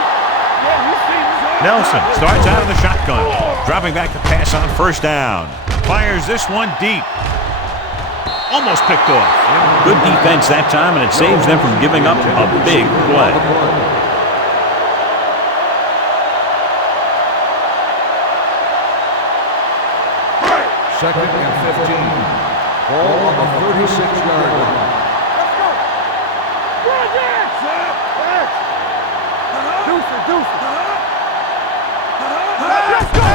Yeah, you see me. Nelson starts out of the shotgun, dropping back to pass on 1st down. Fires this one deep. Almost picked off. Good defense that time, and it saves them from giving up a big play. 2nd and 15. Ball on the 36-yard line. Let's go. Run that. X. Deuce it, deuce it. Let's go.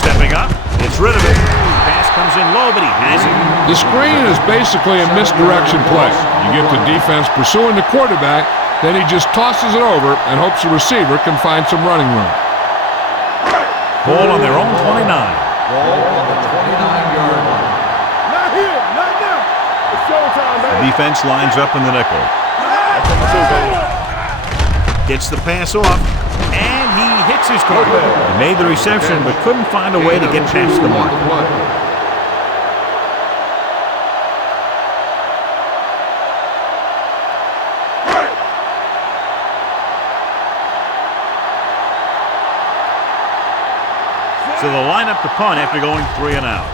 Stepping up, gets rid of it. Pass comes in low, but he has it. The screen is basically a misdirection play. You get the defense pursuing the quarterback, then he just tosses it over and hopes the receiver can find some running room. Ball on their own 29. Ball on the 29-yard line. Not here, not now. It's showtime, baby. Defense lines up in the nickel. Gets the pass off, and he hits his target. He made the reception, but couldn't find a way to get past the mark. So they'll line up to punt after going 3 and out.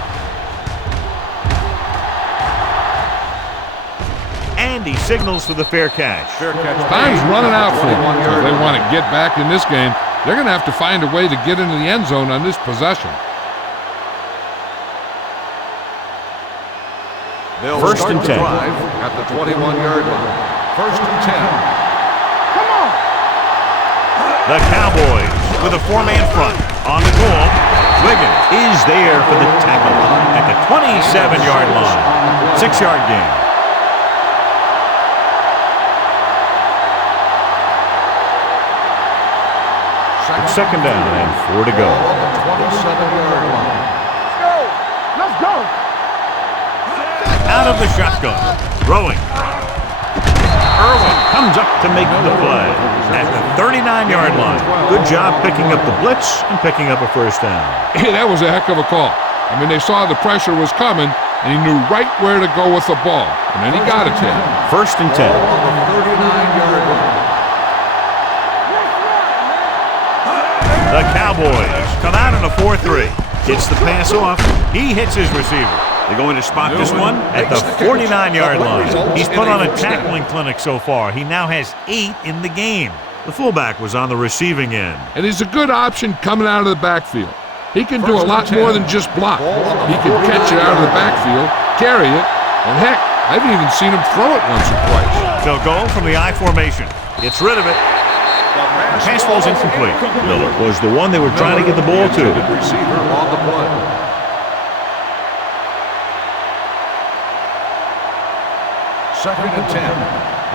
And he signals for the fair catch. Time's running out for them. So if they want to get back in this game, they're going to have to find a way to get into the end zone on this possession. They'll 1st start and the 10. drive at the 21-yard line. 1st and 10. Come on. The Cowboys with a 4-man front on the goal. Wiggins is there for the tackle at the 27-yard line. 6-yard gain. Second down and 4 to go. On the 27-yard line. Let's go. Let's go. Out of the shotgun. Throwing. Irwin comes up to make the play at the 39-yard line. Good job picking up the blitz and picking up a 1st down. Hey, that was a heck of a call. I mean, they saw the pressure was coming, and he knew right where to go with the ball. And then he got it there. 1st and 10. Ball on the 39-yard line. The Cowboys come out in a 4-3. Gets the pass off. He hits his receiver. They're going to spot this one at the 49-yard line. He's put on a tackling clinic so far. He now has 8 in the game. The fullback was on the receiving end. And he's a good option coming out of the backfield. He can do a lot more than just block. He can catch it out of the backfield, carry it, and heck, I've even seen him throw it once or twice. They'll go from the I formation. Gets rid of it. The pass ball's incomplete. Miller was the one they were trying to get the ball to. Receiver on the play. Second and 10.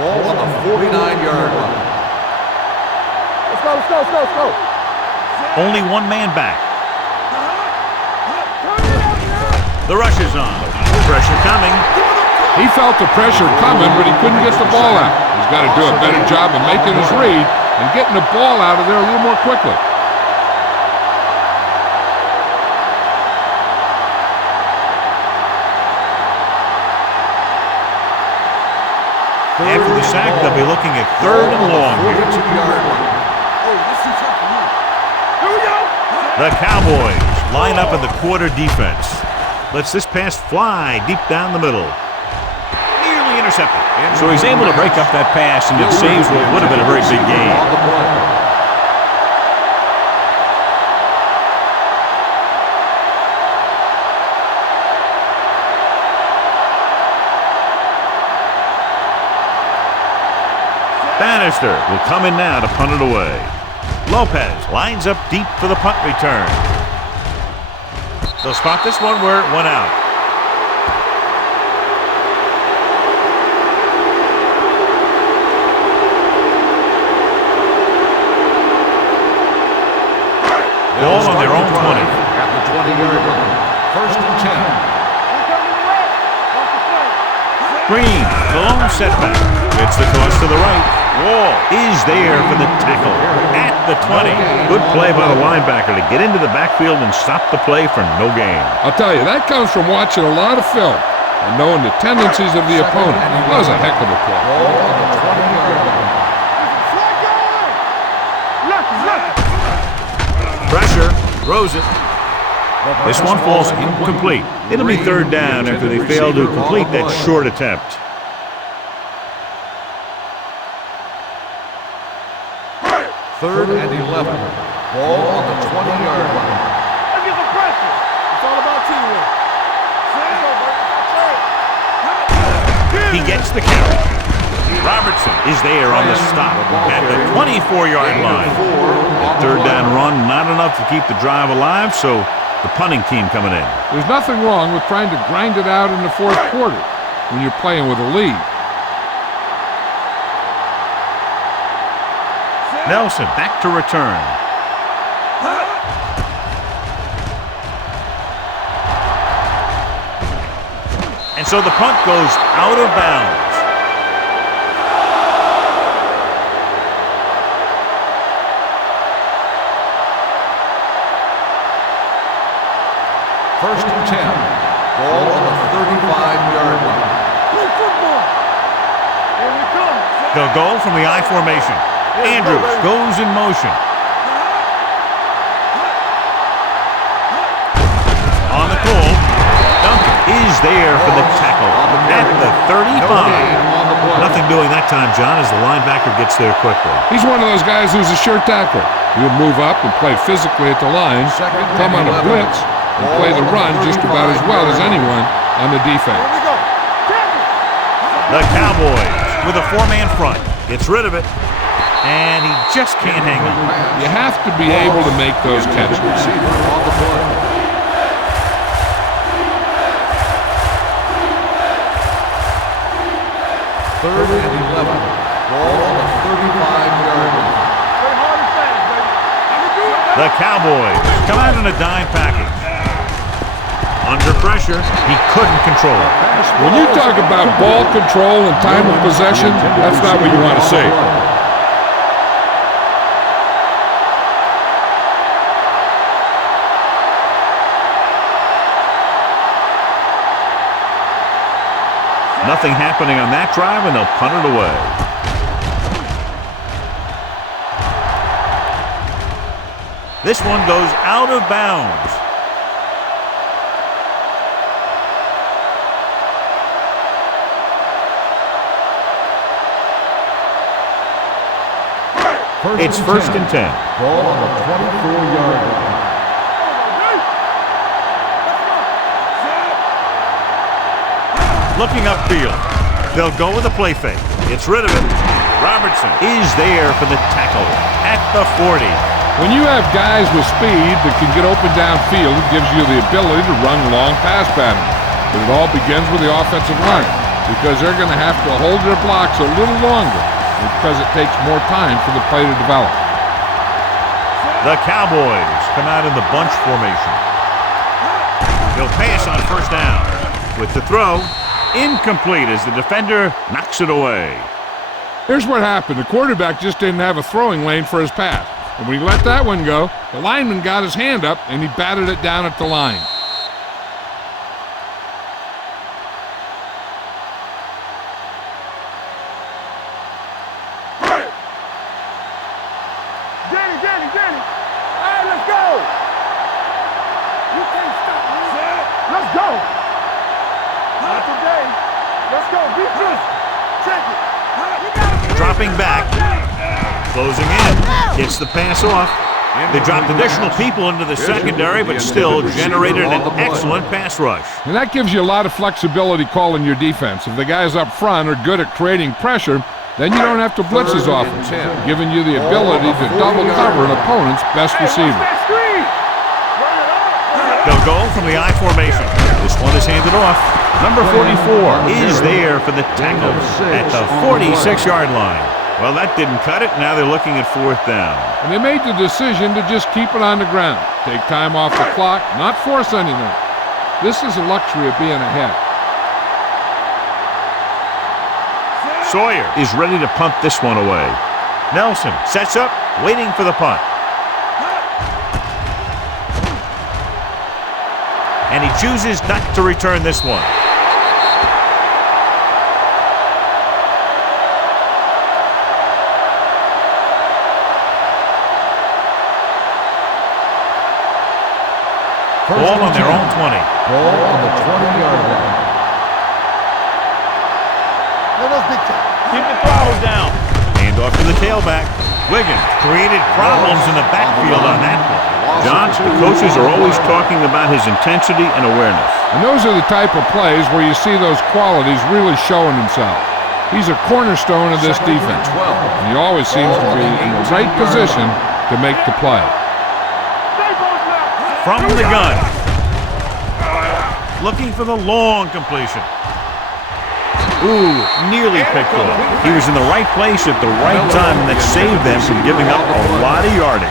Ball on the 49-yard line. Let's go, let's go, let's go, let's go. Only 1 man back. The rush is on. Pressure coming. He felt the pressure coming, but he couldn't get the ball out. He's got to do a better job of making his read and getting the ball out of there a little more quickly. After the sack, they'll be looking at 3rd and long here. 42-yard line. Oh, this is tough for me. Here we go. The Cowboys line up in the quarter defense. Lets this pass fly deep down the middle. Nearly intercepted. So he's able to break up that pass, and it saves what would have been a very big gain. On the play. Bannister will come in now to punt it away. Lopez lines up deep for the punt return. They'll spot this one where it went out. Green, the lone setback. It's the toss to the right. Wall is there for the tackle at the 20. Good play by the linebacker to get into the backfield and stop the play for no gain. I'll tell you, that comes from watching a lot of film and knowing the tendencies of the opponent. That was a heck of a play. Ball on the 20-yard line. Pressure, throws it. This one falls incomplete. It'll be third down after they fail to complete that short attempt. Third and 11. Ball on the 20-yard line. Let's get some pressure. It's all about teamwork. He gets the carry. Robertson is there on the stop at the 24-yard line. That third down run, not enough to keep the drive alive, so the punting team coming in. There's nothing wrong with trying to grind it out in the fourth quarter when you're playing with a lead. Nelson back to return. And so the punt goes out of bounds. First and 10. Ball on the 35-yard line. Play football. Here we come. They'll go from the I formation. Andrews goes in motion. On the call, Duncan is there for the tackle at the 35. Nothing doing that time, John, as the linebacker gets there quickly. He's one of those guys who's a sure tackler. He'll move up and play physically at the line, come on a blitz, and play the run just about as well as anyone on the defense. Here we go. The Cowboys with a four-man front. Gets rid of it, and he just can't hang on. You have to be able to make those catches. On the play. Third and 11. Ball on the 35-yard line. Play hard and fast, baby. I can do it. The Cowboys come out in a dime package. Under pressure, he couldn't control it. When you talk about ball control and time of possession, that's not what you want to see. Nothing happening on that drive, and they'll punt it away. This one goes out of bounds. It's first and 10. Ball on the 24-yard line. Looking upfield. They'll go with a play fake. It's rid of it. Robertson is there for the tackle at the 40. When you have guys with speed that can get open downfield, it gives you the ability to run long pass patterns. But it all begins with the offensive line because they're going to have to hold their blocks a little longer because it takes more time for the play to develop. The Cowboys come out in the bunch formation. They'll pass on first down. With the throw, incomplete as the defender knocks it away. Here's what happened. The quarterback just didn't have a throwing lane for his pass. And when he let that one go, the lineman got his hand up and he batted it down at the line. Danny. All right, let's go. You can't stop me. Let's go. Not today. Let's go. Be good. Check it. Dropping back. Closing in. Gets the pass off. They dropped additional people into the secondary, but still generated an excellent pass rush. And that gives you a lot of flexibility calling your defense. If the guys up front are good at creating pressure, then you don't have to blitz as often, giving you the ability to double cover an opponent's best receiver. They'll go from the I formation. This one is handed off. Number 44 is there for the tackle at the 46-yard line. Well, that didn't cut it. Now they're looking at fourth down. And they made the decision to just keep it on the ground. Take time off the clock, not force anything. This is the luxury of being ahead. Sawyer is ready to punt this one away. Nelson sets up, waiting for the punt. And he chooses not to return this one. Ball on their own 20. Ball on the 20-yard line. Keep the throttle down. Hand off to the tailback. Wiggins created problems in the backfield on that play. John, the coaches are always talking about his intensity and awareness. And those are the type of plays where you see those qualities really showing himself. He's a cornerstone of this defense. And he always seems to be in the right position to make the play. From the gun. Looking for the long completion. Ooh, nearly picked off. He was in the right place at the right time, and that saved them from giving up a lot of yardage.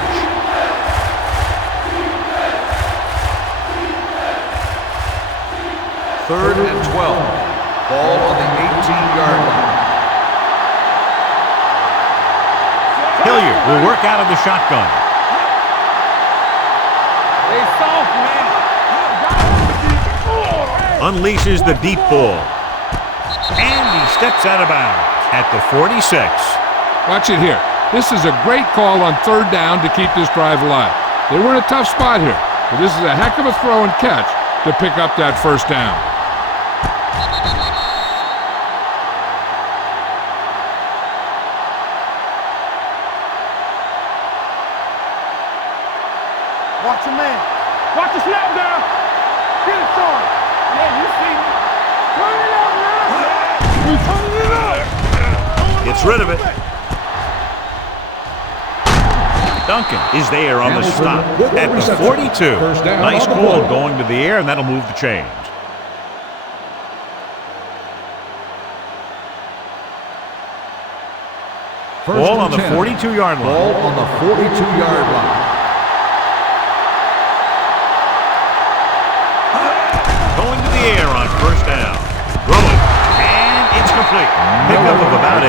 Third and 12. Ball on the 18-yard line. Hilliard will work out of the shotgun. Unleashes the deep ball. And he steps out of bounds at the 46. Watch it here. This is a great call on third down to keep this drive alive. They were in a tough spot here, but this is a heck of a throw and catch to pick up that first down. Watch your man. Watch the snap down. Get it started. Yeah, you see me. Turn it up now. We turning it up. Gets rid of it. Duncan is there on the stop at the 42. Nice call going to the air, and that'll move the chains. Ball on the 42-yard line. Ball on the 42-yard line. Going to the air on first down. Throwing. And it's complete. Pickup of about 8.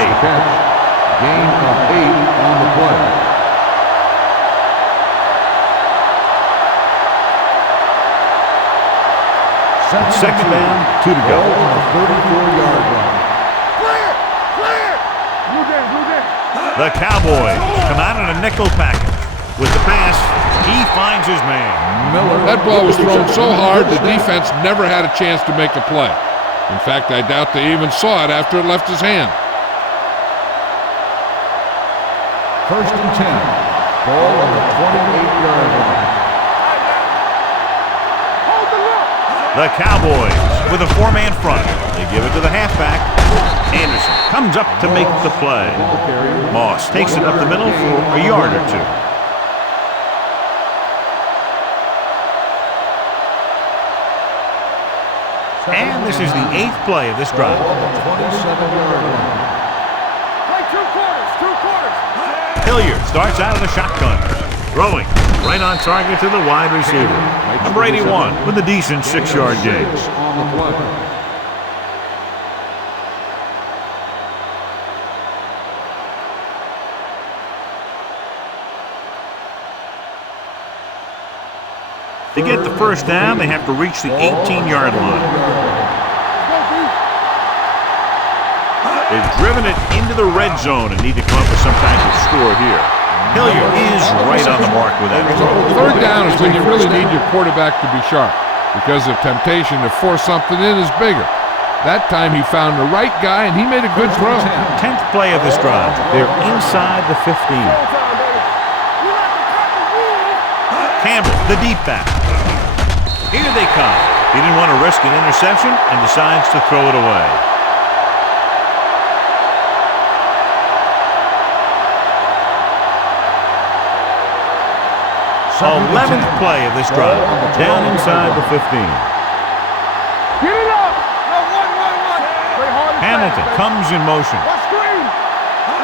Gain of 8 on the play. Second down, 2 to go. Ball on the 34-yard line. Clear! Clear! Blue game, blue game. The Cowboys come out in a nickel package. With the pass, he finds his man. Miller. That ball was thrown so hard the defense never had a chance to make a play. In fact, I doubt they even saw it after it left his hand. First and 10. Ball on the 28-yard line. The Cowboys with a 4-man front. They give it to the halfback. Anderson comes up to make the play. Moss takes it up the middle for a yard or 2. And this is the 8th play of this drive. Ball on the 27-yard line. Play 2 quarters, 2 quarters. Hilliard starts out of the shotgun. Throwing right on target to the wide receiver. Number 81 with a decent 6-yard gain. On the play. To get the first down, they have to reach the 18-yard line. They've driven it into the red zone and need to come up with some kind of score here. Hilliard is right on the mark with that throw. Third down is when you really need your quarterback to be sharp because the temptation to force something in is bigger. That time he found the right guy and he made a good throw. 10th play of this drive. They're inside the 15. Campbell, the deep back. Here they come. He didn't want to risk an interception and decides to throw it away. 11th play of this drive. Down inside the 15. Get it up! No, one. Play hard and Hamilton fast, comes in motion. watch screen!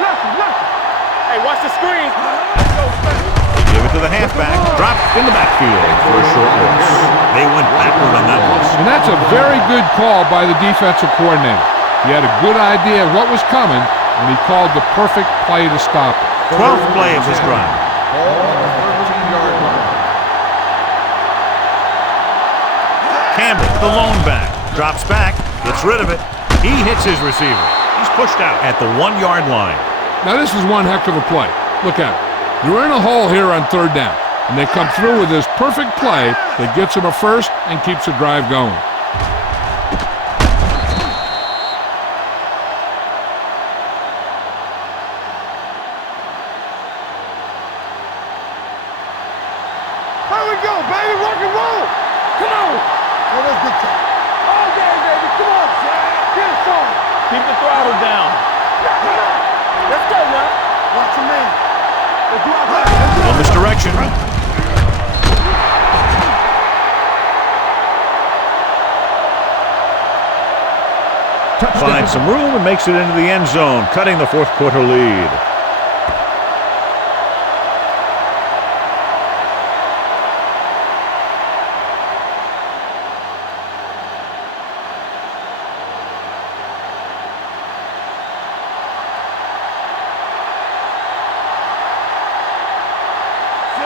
Left. Hey, watch the screen! Let's go, They give it to the halfback. Dropped in the backfield for a short loss. They went backward on that one. And that's a very good call by the defensive coordinator. He had a good idea of what was coming, and he called the perfect play to stop it. 12th play of his drive. Ball on the 13-yard line. Campbell, the lone back, drops back, gets rid of it. He hits his receiver. He's pushed out at the 1-yard line. Now this is one heck of a play. Look at it. You're in a hole here on 3rd down, and they come through with this perfect play that gets them a first and keeps the drive going. Here we go, baby. Rock and roll. Come on. Oh, that's good time. All day, baby. Come on. Get it started. Keep the throttle down. Let's go now. Watch your man. Let's do our thing. On misdirection. Finds some room and makes it into the end zone, cutting the 4th quarter lead.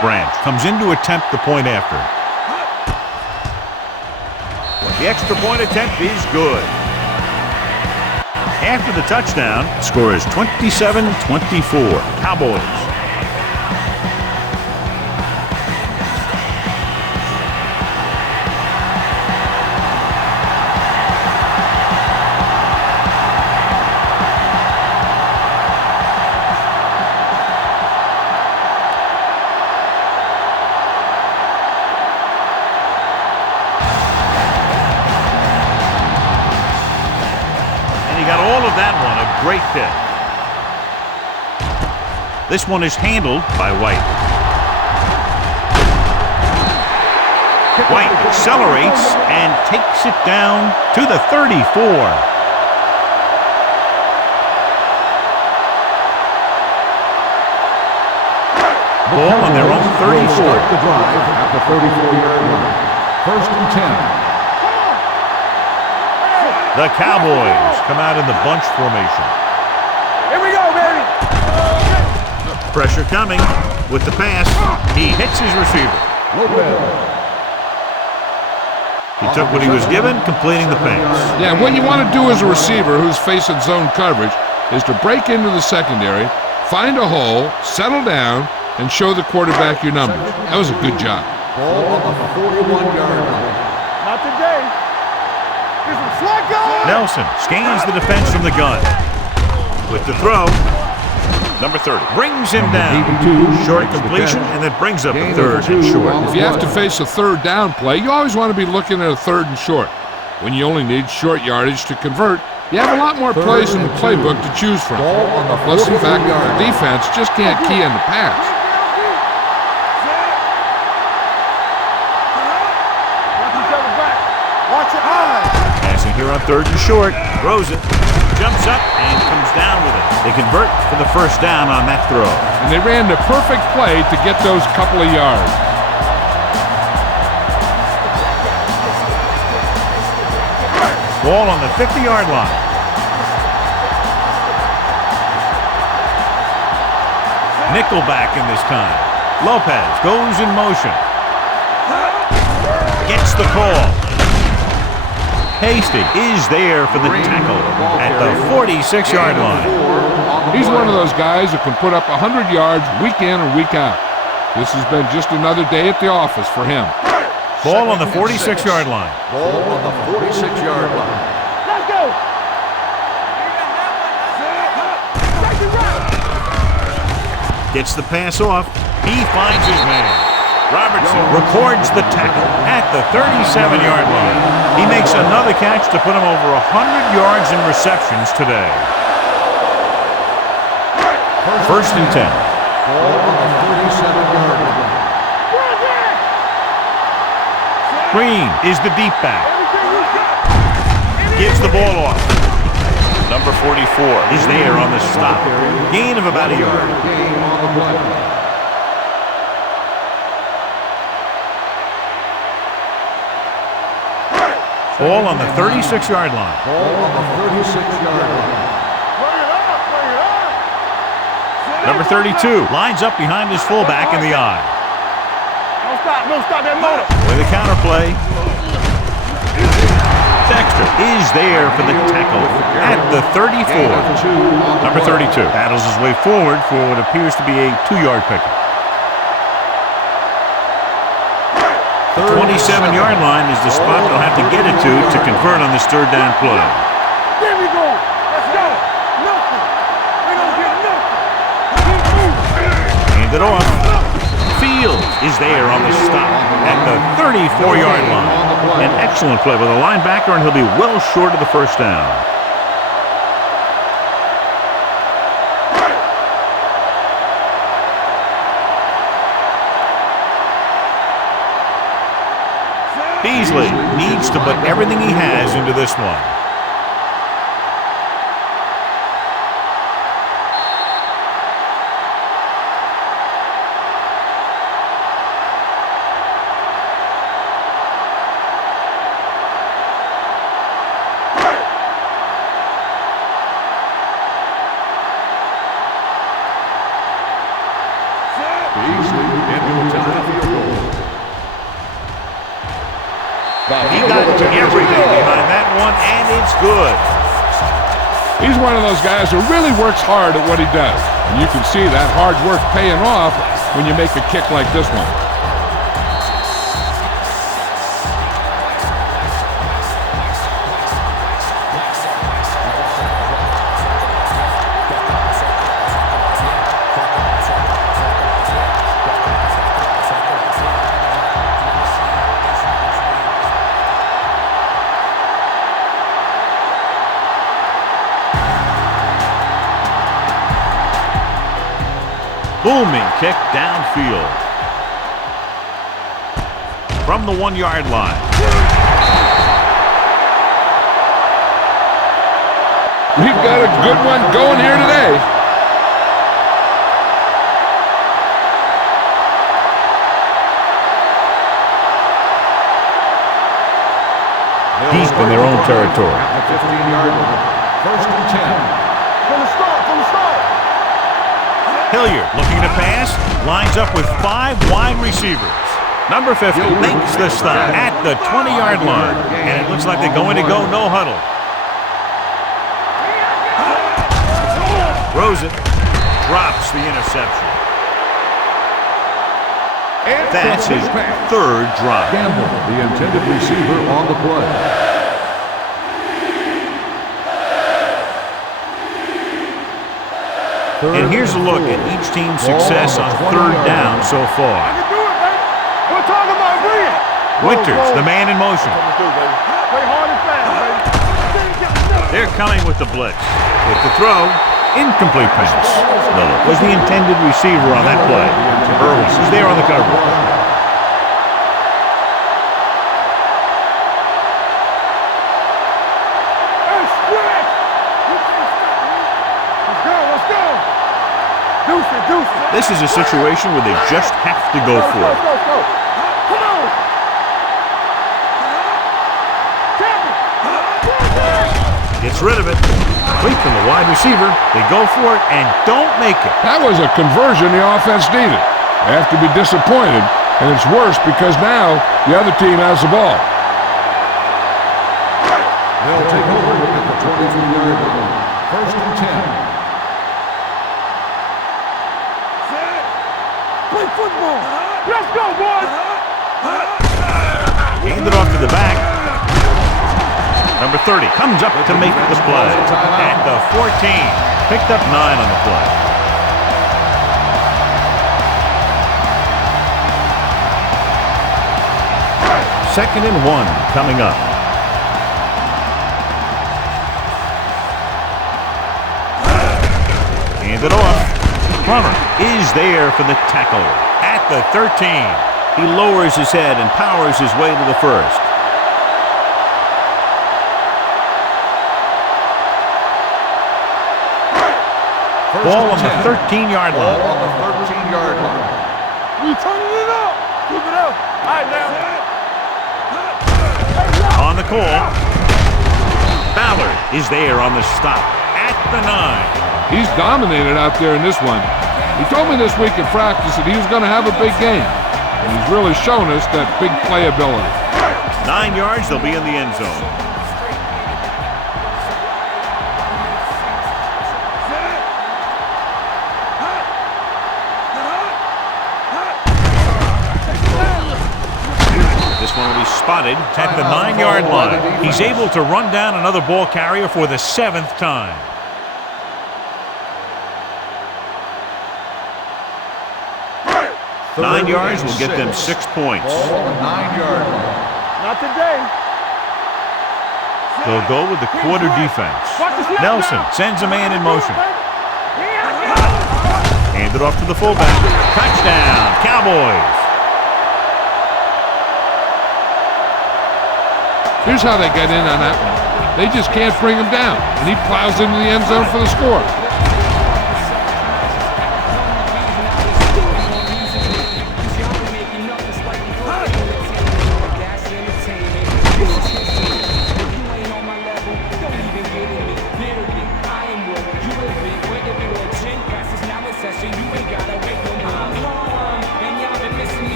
Branch comes in to attempt the point after. The extra point attempt is good. After the touchdown, the score is 27-24. Cowboys. Got all of that one, a great hit. This one is handled by White. White accelerates and takes it down to the 34. Ball on their own 34. Start the drive at the 34-yard line. 1st and 10. The Cowboys come out in the bunch formation. Here we go, baby. Pressure coming with the pass. He hits his receiver. He took what he was given, completing the pass. Yeah, what you want to do as a receiver who's facing zone coverage is to break into the secondary, find a hole, settle down, and show the quarterback your numbers. That was a good job. Ball on the 41-yard line. Not today. Here's some slack going. Nelson scans the defense from the gun. With the throw, number 30 brings him down. Short completion, and that brings up a 3rd and short. If you have to face a 3rd down play, you always want to be looking at a 3rd and short. When you only need short yardage to convert, you have a lot more plays in the playbook to choose from. Plus the fact that the defense just can't key on the pass. Watch your eyes. Passing here on 3rd and short, throws it, jumps up, and comes down with it. They convert for the 1st down on that throw. And they ran the perfect play to get those couple of yards. Ball on the 50-yard line. Nickelback in this time. Lopez goes in motion. Gets the call. Hasty is there for the tackle at the 46-yard line. He's one of those guys who can put up 100 yards week in and week out. This has been just another day at the office for him. Ball on the 46-yard line. Ball on the 46-yard line. Let's go. Gets the pass off. He finds his man. Robertson records the tackle at the 37-yard line. He makes another catch to put him over 100 yards in receptions today. 1st and 10. Ball on the 37-yard line. Green is the deep back. Gives the ball off. Number 44 is there on the stop. Gain of about a yard. Game on the play. Ball on the 36-yard line. Ball on the 36-yard line. Bring it up, bring it up. Number 32 lines up behind his fullback in the eye. Don't stop that motor. With a counterplay. Dexter is there for the tackle at the 34. Number 32 battles his way forward for what appears to be a 2-yard pickup. The 27-yard line is the spot they'll have to get it to convert on this third down play. There we go. Let's go. Nothing. They don't get nothing. Keep moving. Hand it off. Fields is there on the stop at the 34-yard line. An excellent play with a linebacker, and he'll be well short of the first down. Beasley needs to put everything he has into this one. Beasley into a time field goal. He got everything behind that one, and it's good. He's one of those guys who really works hard at what he does. And you can see that hard work paying off when you make a kick like this one. Booming kick downfield. From the 1-yard line. We've got a good one going here today. Deep in their own territory. At the 15-yard line. First and 10. From the start, from the start. Hilliard looking to pass, lines up with 5 wide receivers. Number 50 makes the stop at the 20-yard line, and it looks like they're going to go no huddle. Throws it, drops the interception. That's his third drop. Gamble, the intended receiver on the play. And here's a look at each team's success on third down so far. I can do it, baby. We're talking about brilliant. Winters, the man in motion. Play hard and fast, baby. They're coming with the blitz. With the throw, incomplete pass. Miller was the intended receiver on that play. Irwin is there on the coverage. This is a situation where they just have to go for it. Come on. Gets rid of it. Complete from the wide receiver. They go for it and don't make it. That was a conversion the offense needed. They have to be disappointed, and it's worse because now the other team has the ball. They'll take over at the 23-yard line. First and 10. Play football. Let's go, boys. Hand it off to the back. Number 30 comes up to make the play. At the 14. Picked up 9 on the play. Second and 1 coming up. Hand it off. Plummer is there for the tackle at the 13. He lowers his head and powers his way to the first. Ball on the 13-yard line. Ball on the 13-yard line. We turning it up. Keep it up. All right, now. On the call. Ballard is there on the stop at the 9. He's dominated out there in this one. He told me this week in practice that he was going to have a big game. And he's really shown us that big playability. 9 yards, they'll be in the end zone. This one will be spotted at the 9-yard line. He's able to run down another ball carrier for the 7th time. Nine yards will get them 6 points. Ball on the 9-yard line. Not today. They'll go with the quarter defense. Nelson sends a man in motion. Handed off to the fullback. Touchdown, Cowboys. Here's how they get in on that one. They just can't bring him down, and he plows into the end zone for the score.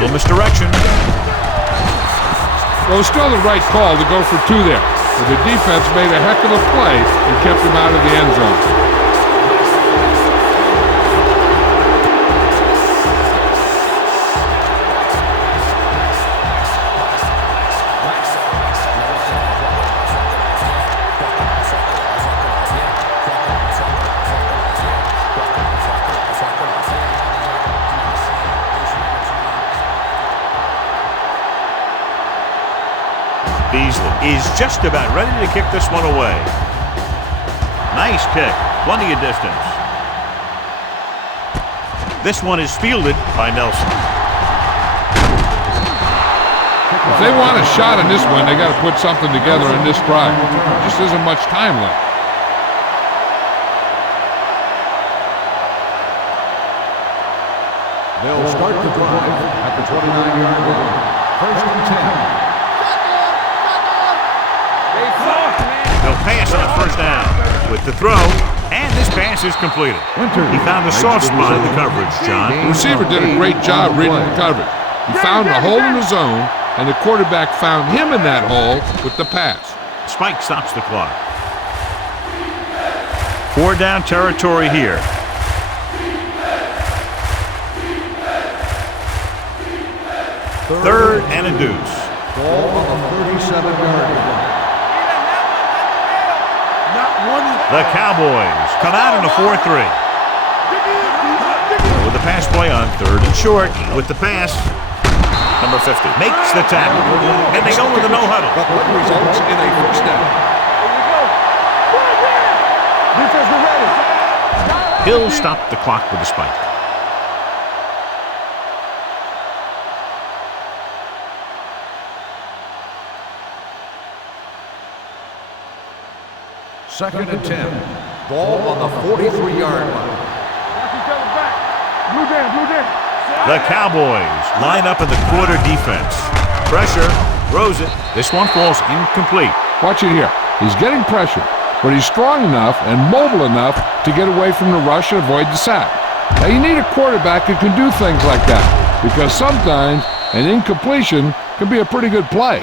Little misdirection. Well, it's still the right call to go for 2 there. But the defense made a heck of a play and kept him out of the end zone. Beasley is just about ready to kick this one away. Nice kick, plenty of distance. This one is fielded by Nelson. If they want a shot in this one, they got to put something together in this drive. There just isn't much time left. They'll start the drive at the 29-yard line. First and 10. They'll pass on first down with the throw, and this pass is completed. He found a soft spot in the coverage, John. The receiver did a great job reading the coverage. He found a hole in the zone, and the quarterback found him in that hole with the pass. Spike stops the clock. 4 down territory here. Third and a deuce. Ball on the 37-yard line. The Cowboys come out in a 4-3. With the pass play on 3rd and short. With the pass, number 50 makes the tackle. And they go with a no-huddle. The play results in a first down. He'll stop the clock with a spike. Second and 10. Ball on the 43-yard line. The Cowboys line up in the quarter defense. Pressure, throws it. This one falls incomplete. Watch it here. He's getting pressure, but he's strong enough and mobile enough to get away from the rush and avoid the sack. Now, you need a quarterback who can do things like that, because sometimes an incompletion can be a pretty good play.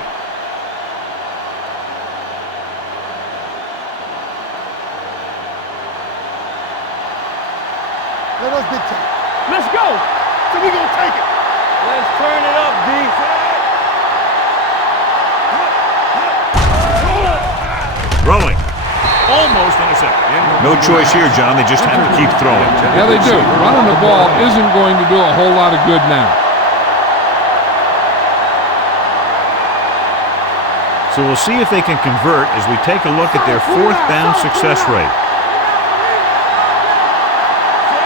Let's go. So we gonna take it. Let's turn it up, D. Throwing. Almost intercepted. No choice here, John. They just have to keep throwing. Yeah, they do. Running the ball isn't going to do a whole lot of good now. So we'll see if they can convert as we take a look at their 4th down success rate.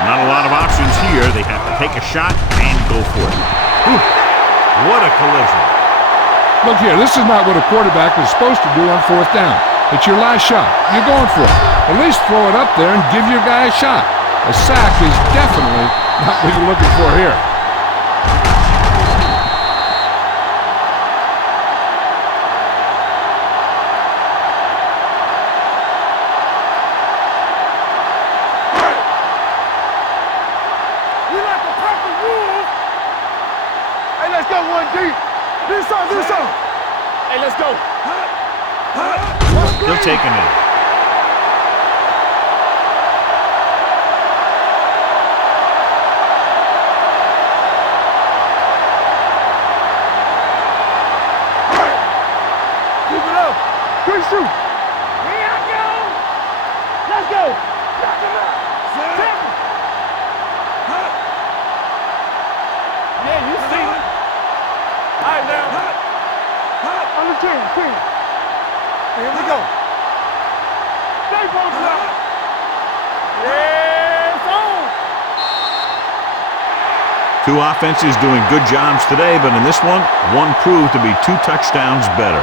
Not a lot of options here. They have to take a shot and go for it. Whew. What a collision. Look here, this is not what a quarterback is supposed to do on 4th down. It's your last shot. You're going for it. At least throw it up there and give your guy a shot. A sack is definitely not what you're looking for here. We like to practice rules. Hey, let's go, 1D. Do something. Hey, let's go. He'll take a minute. Keep it up. Quick shoot. Here I go. Let's go. Knock him out. Yeah, you see it. All right, now. On the 10. Here we go. Stay posted up. Yes, on. Two offenses doing good jobs today, but in this one proved to be 2 touchdowns better.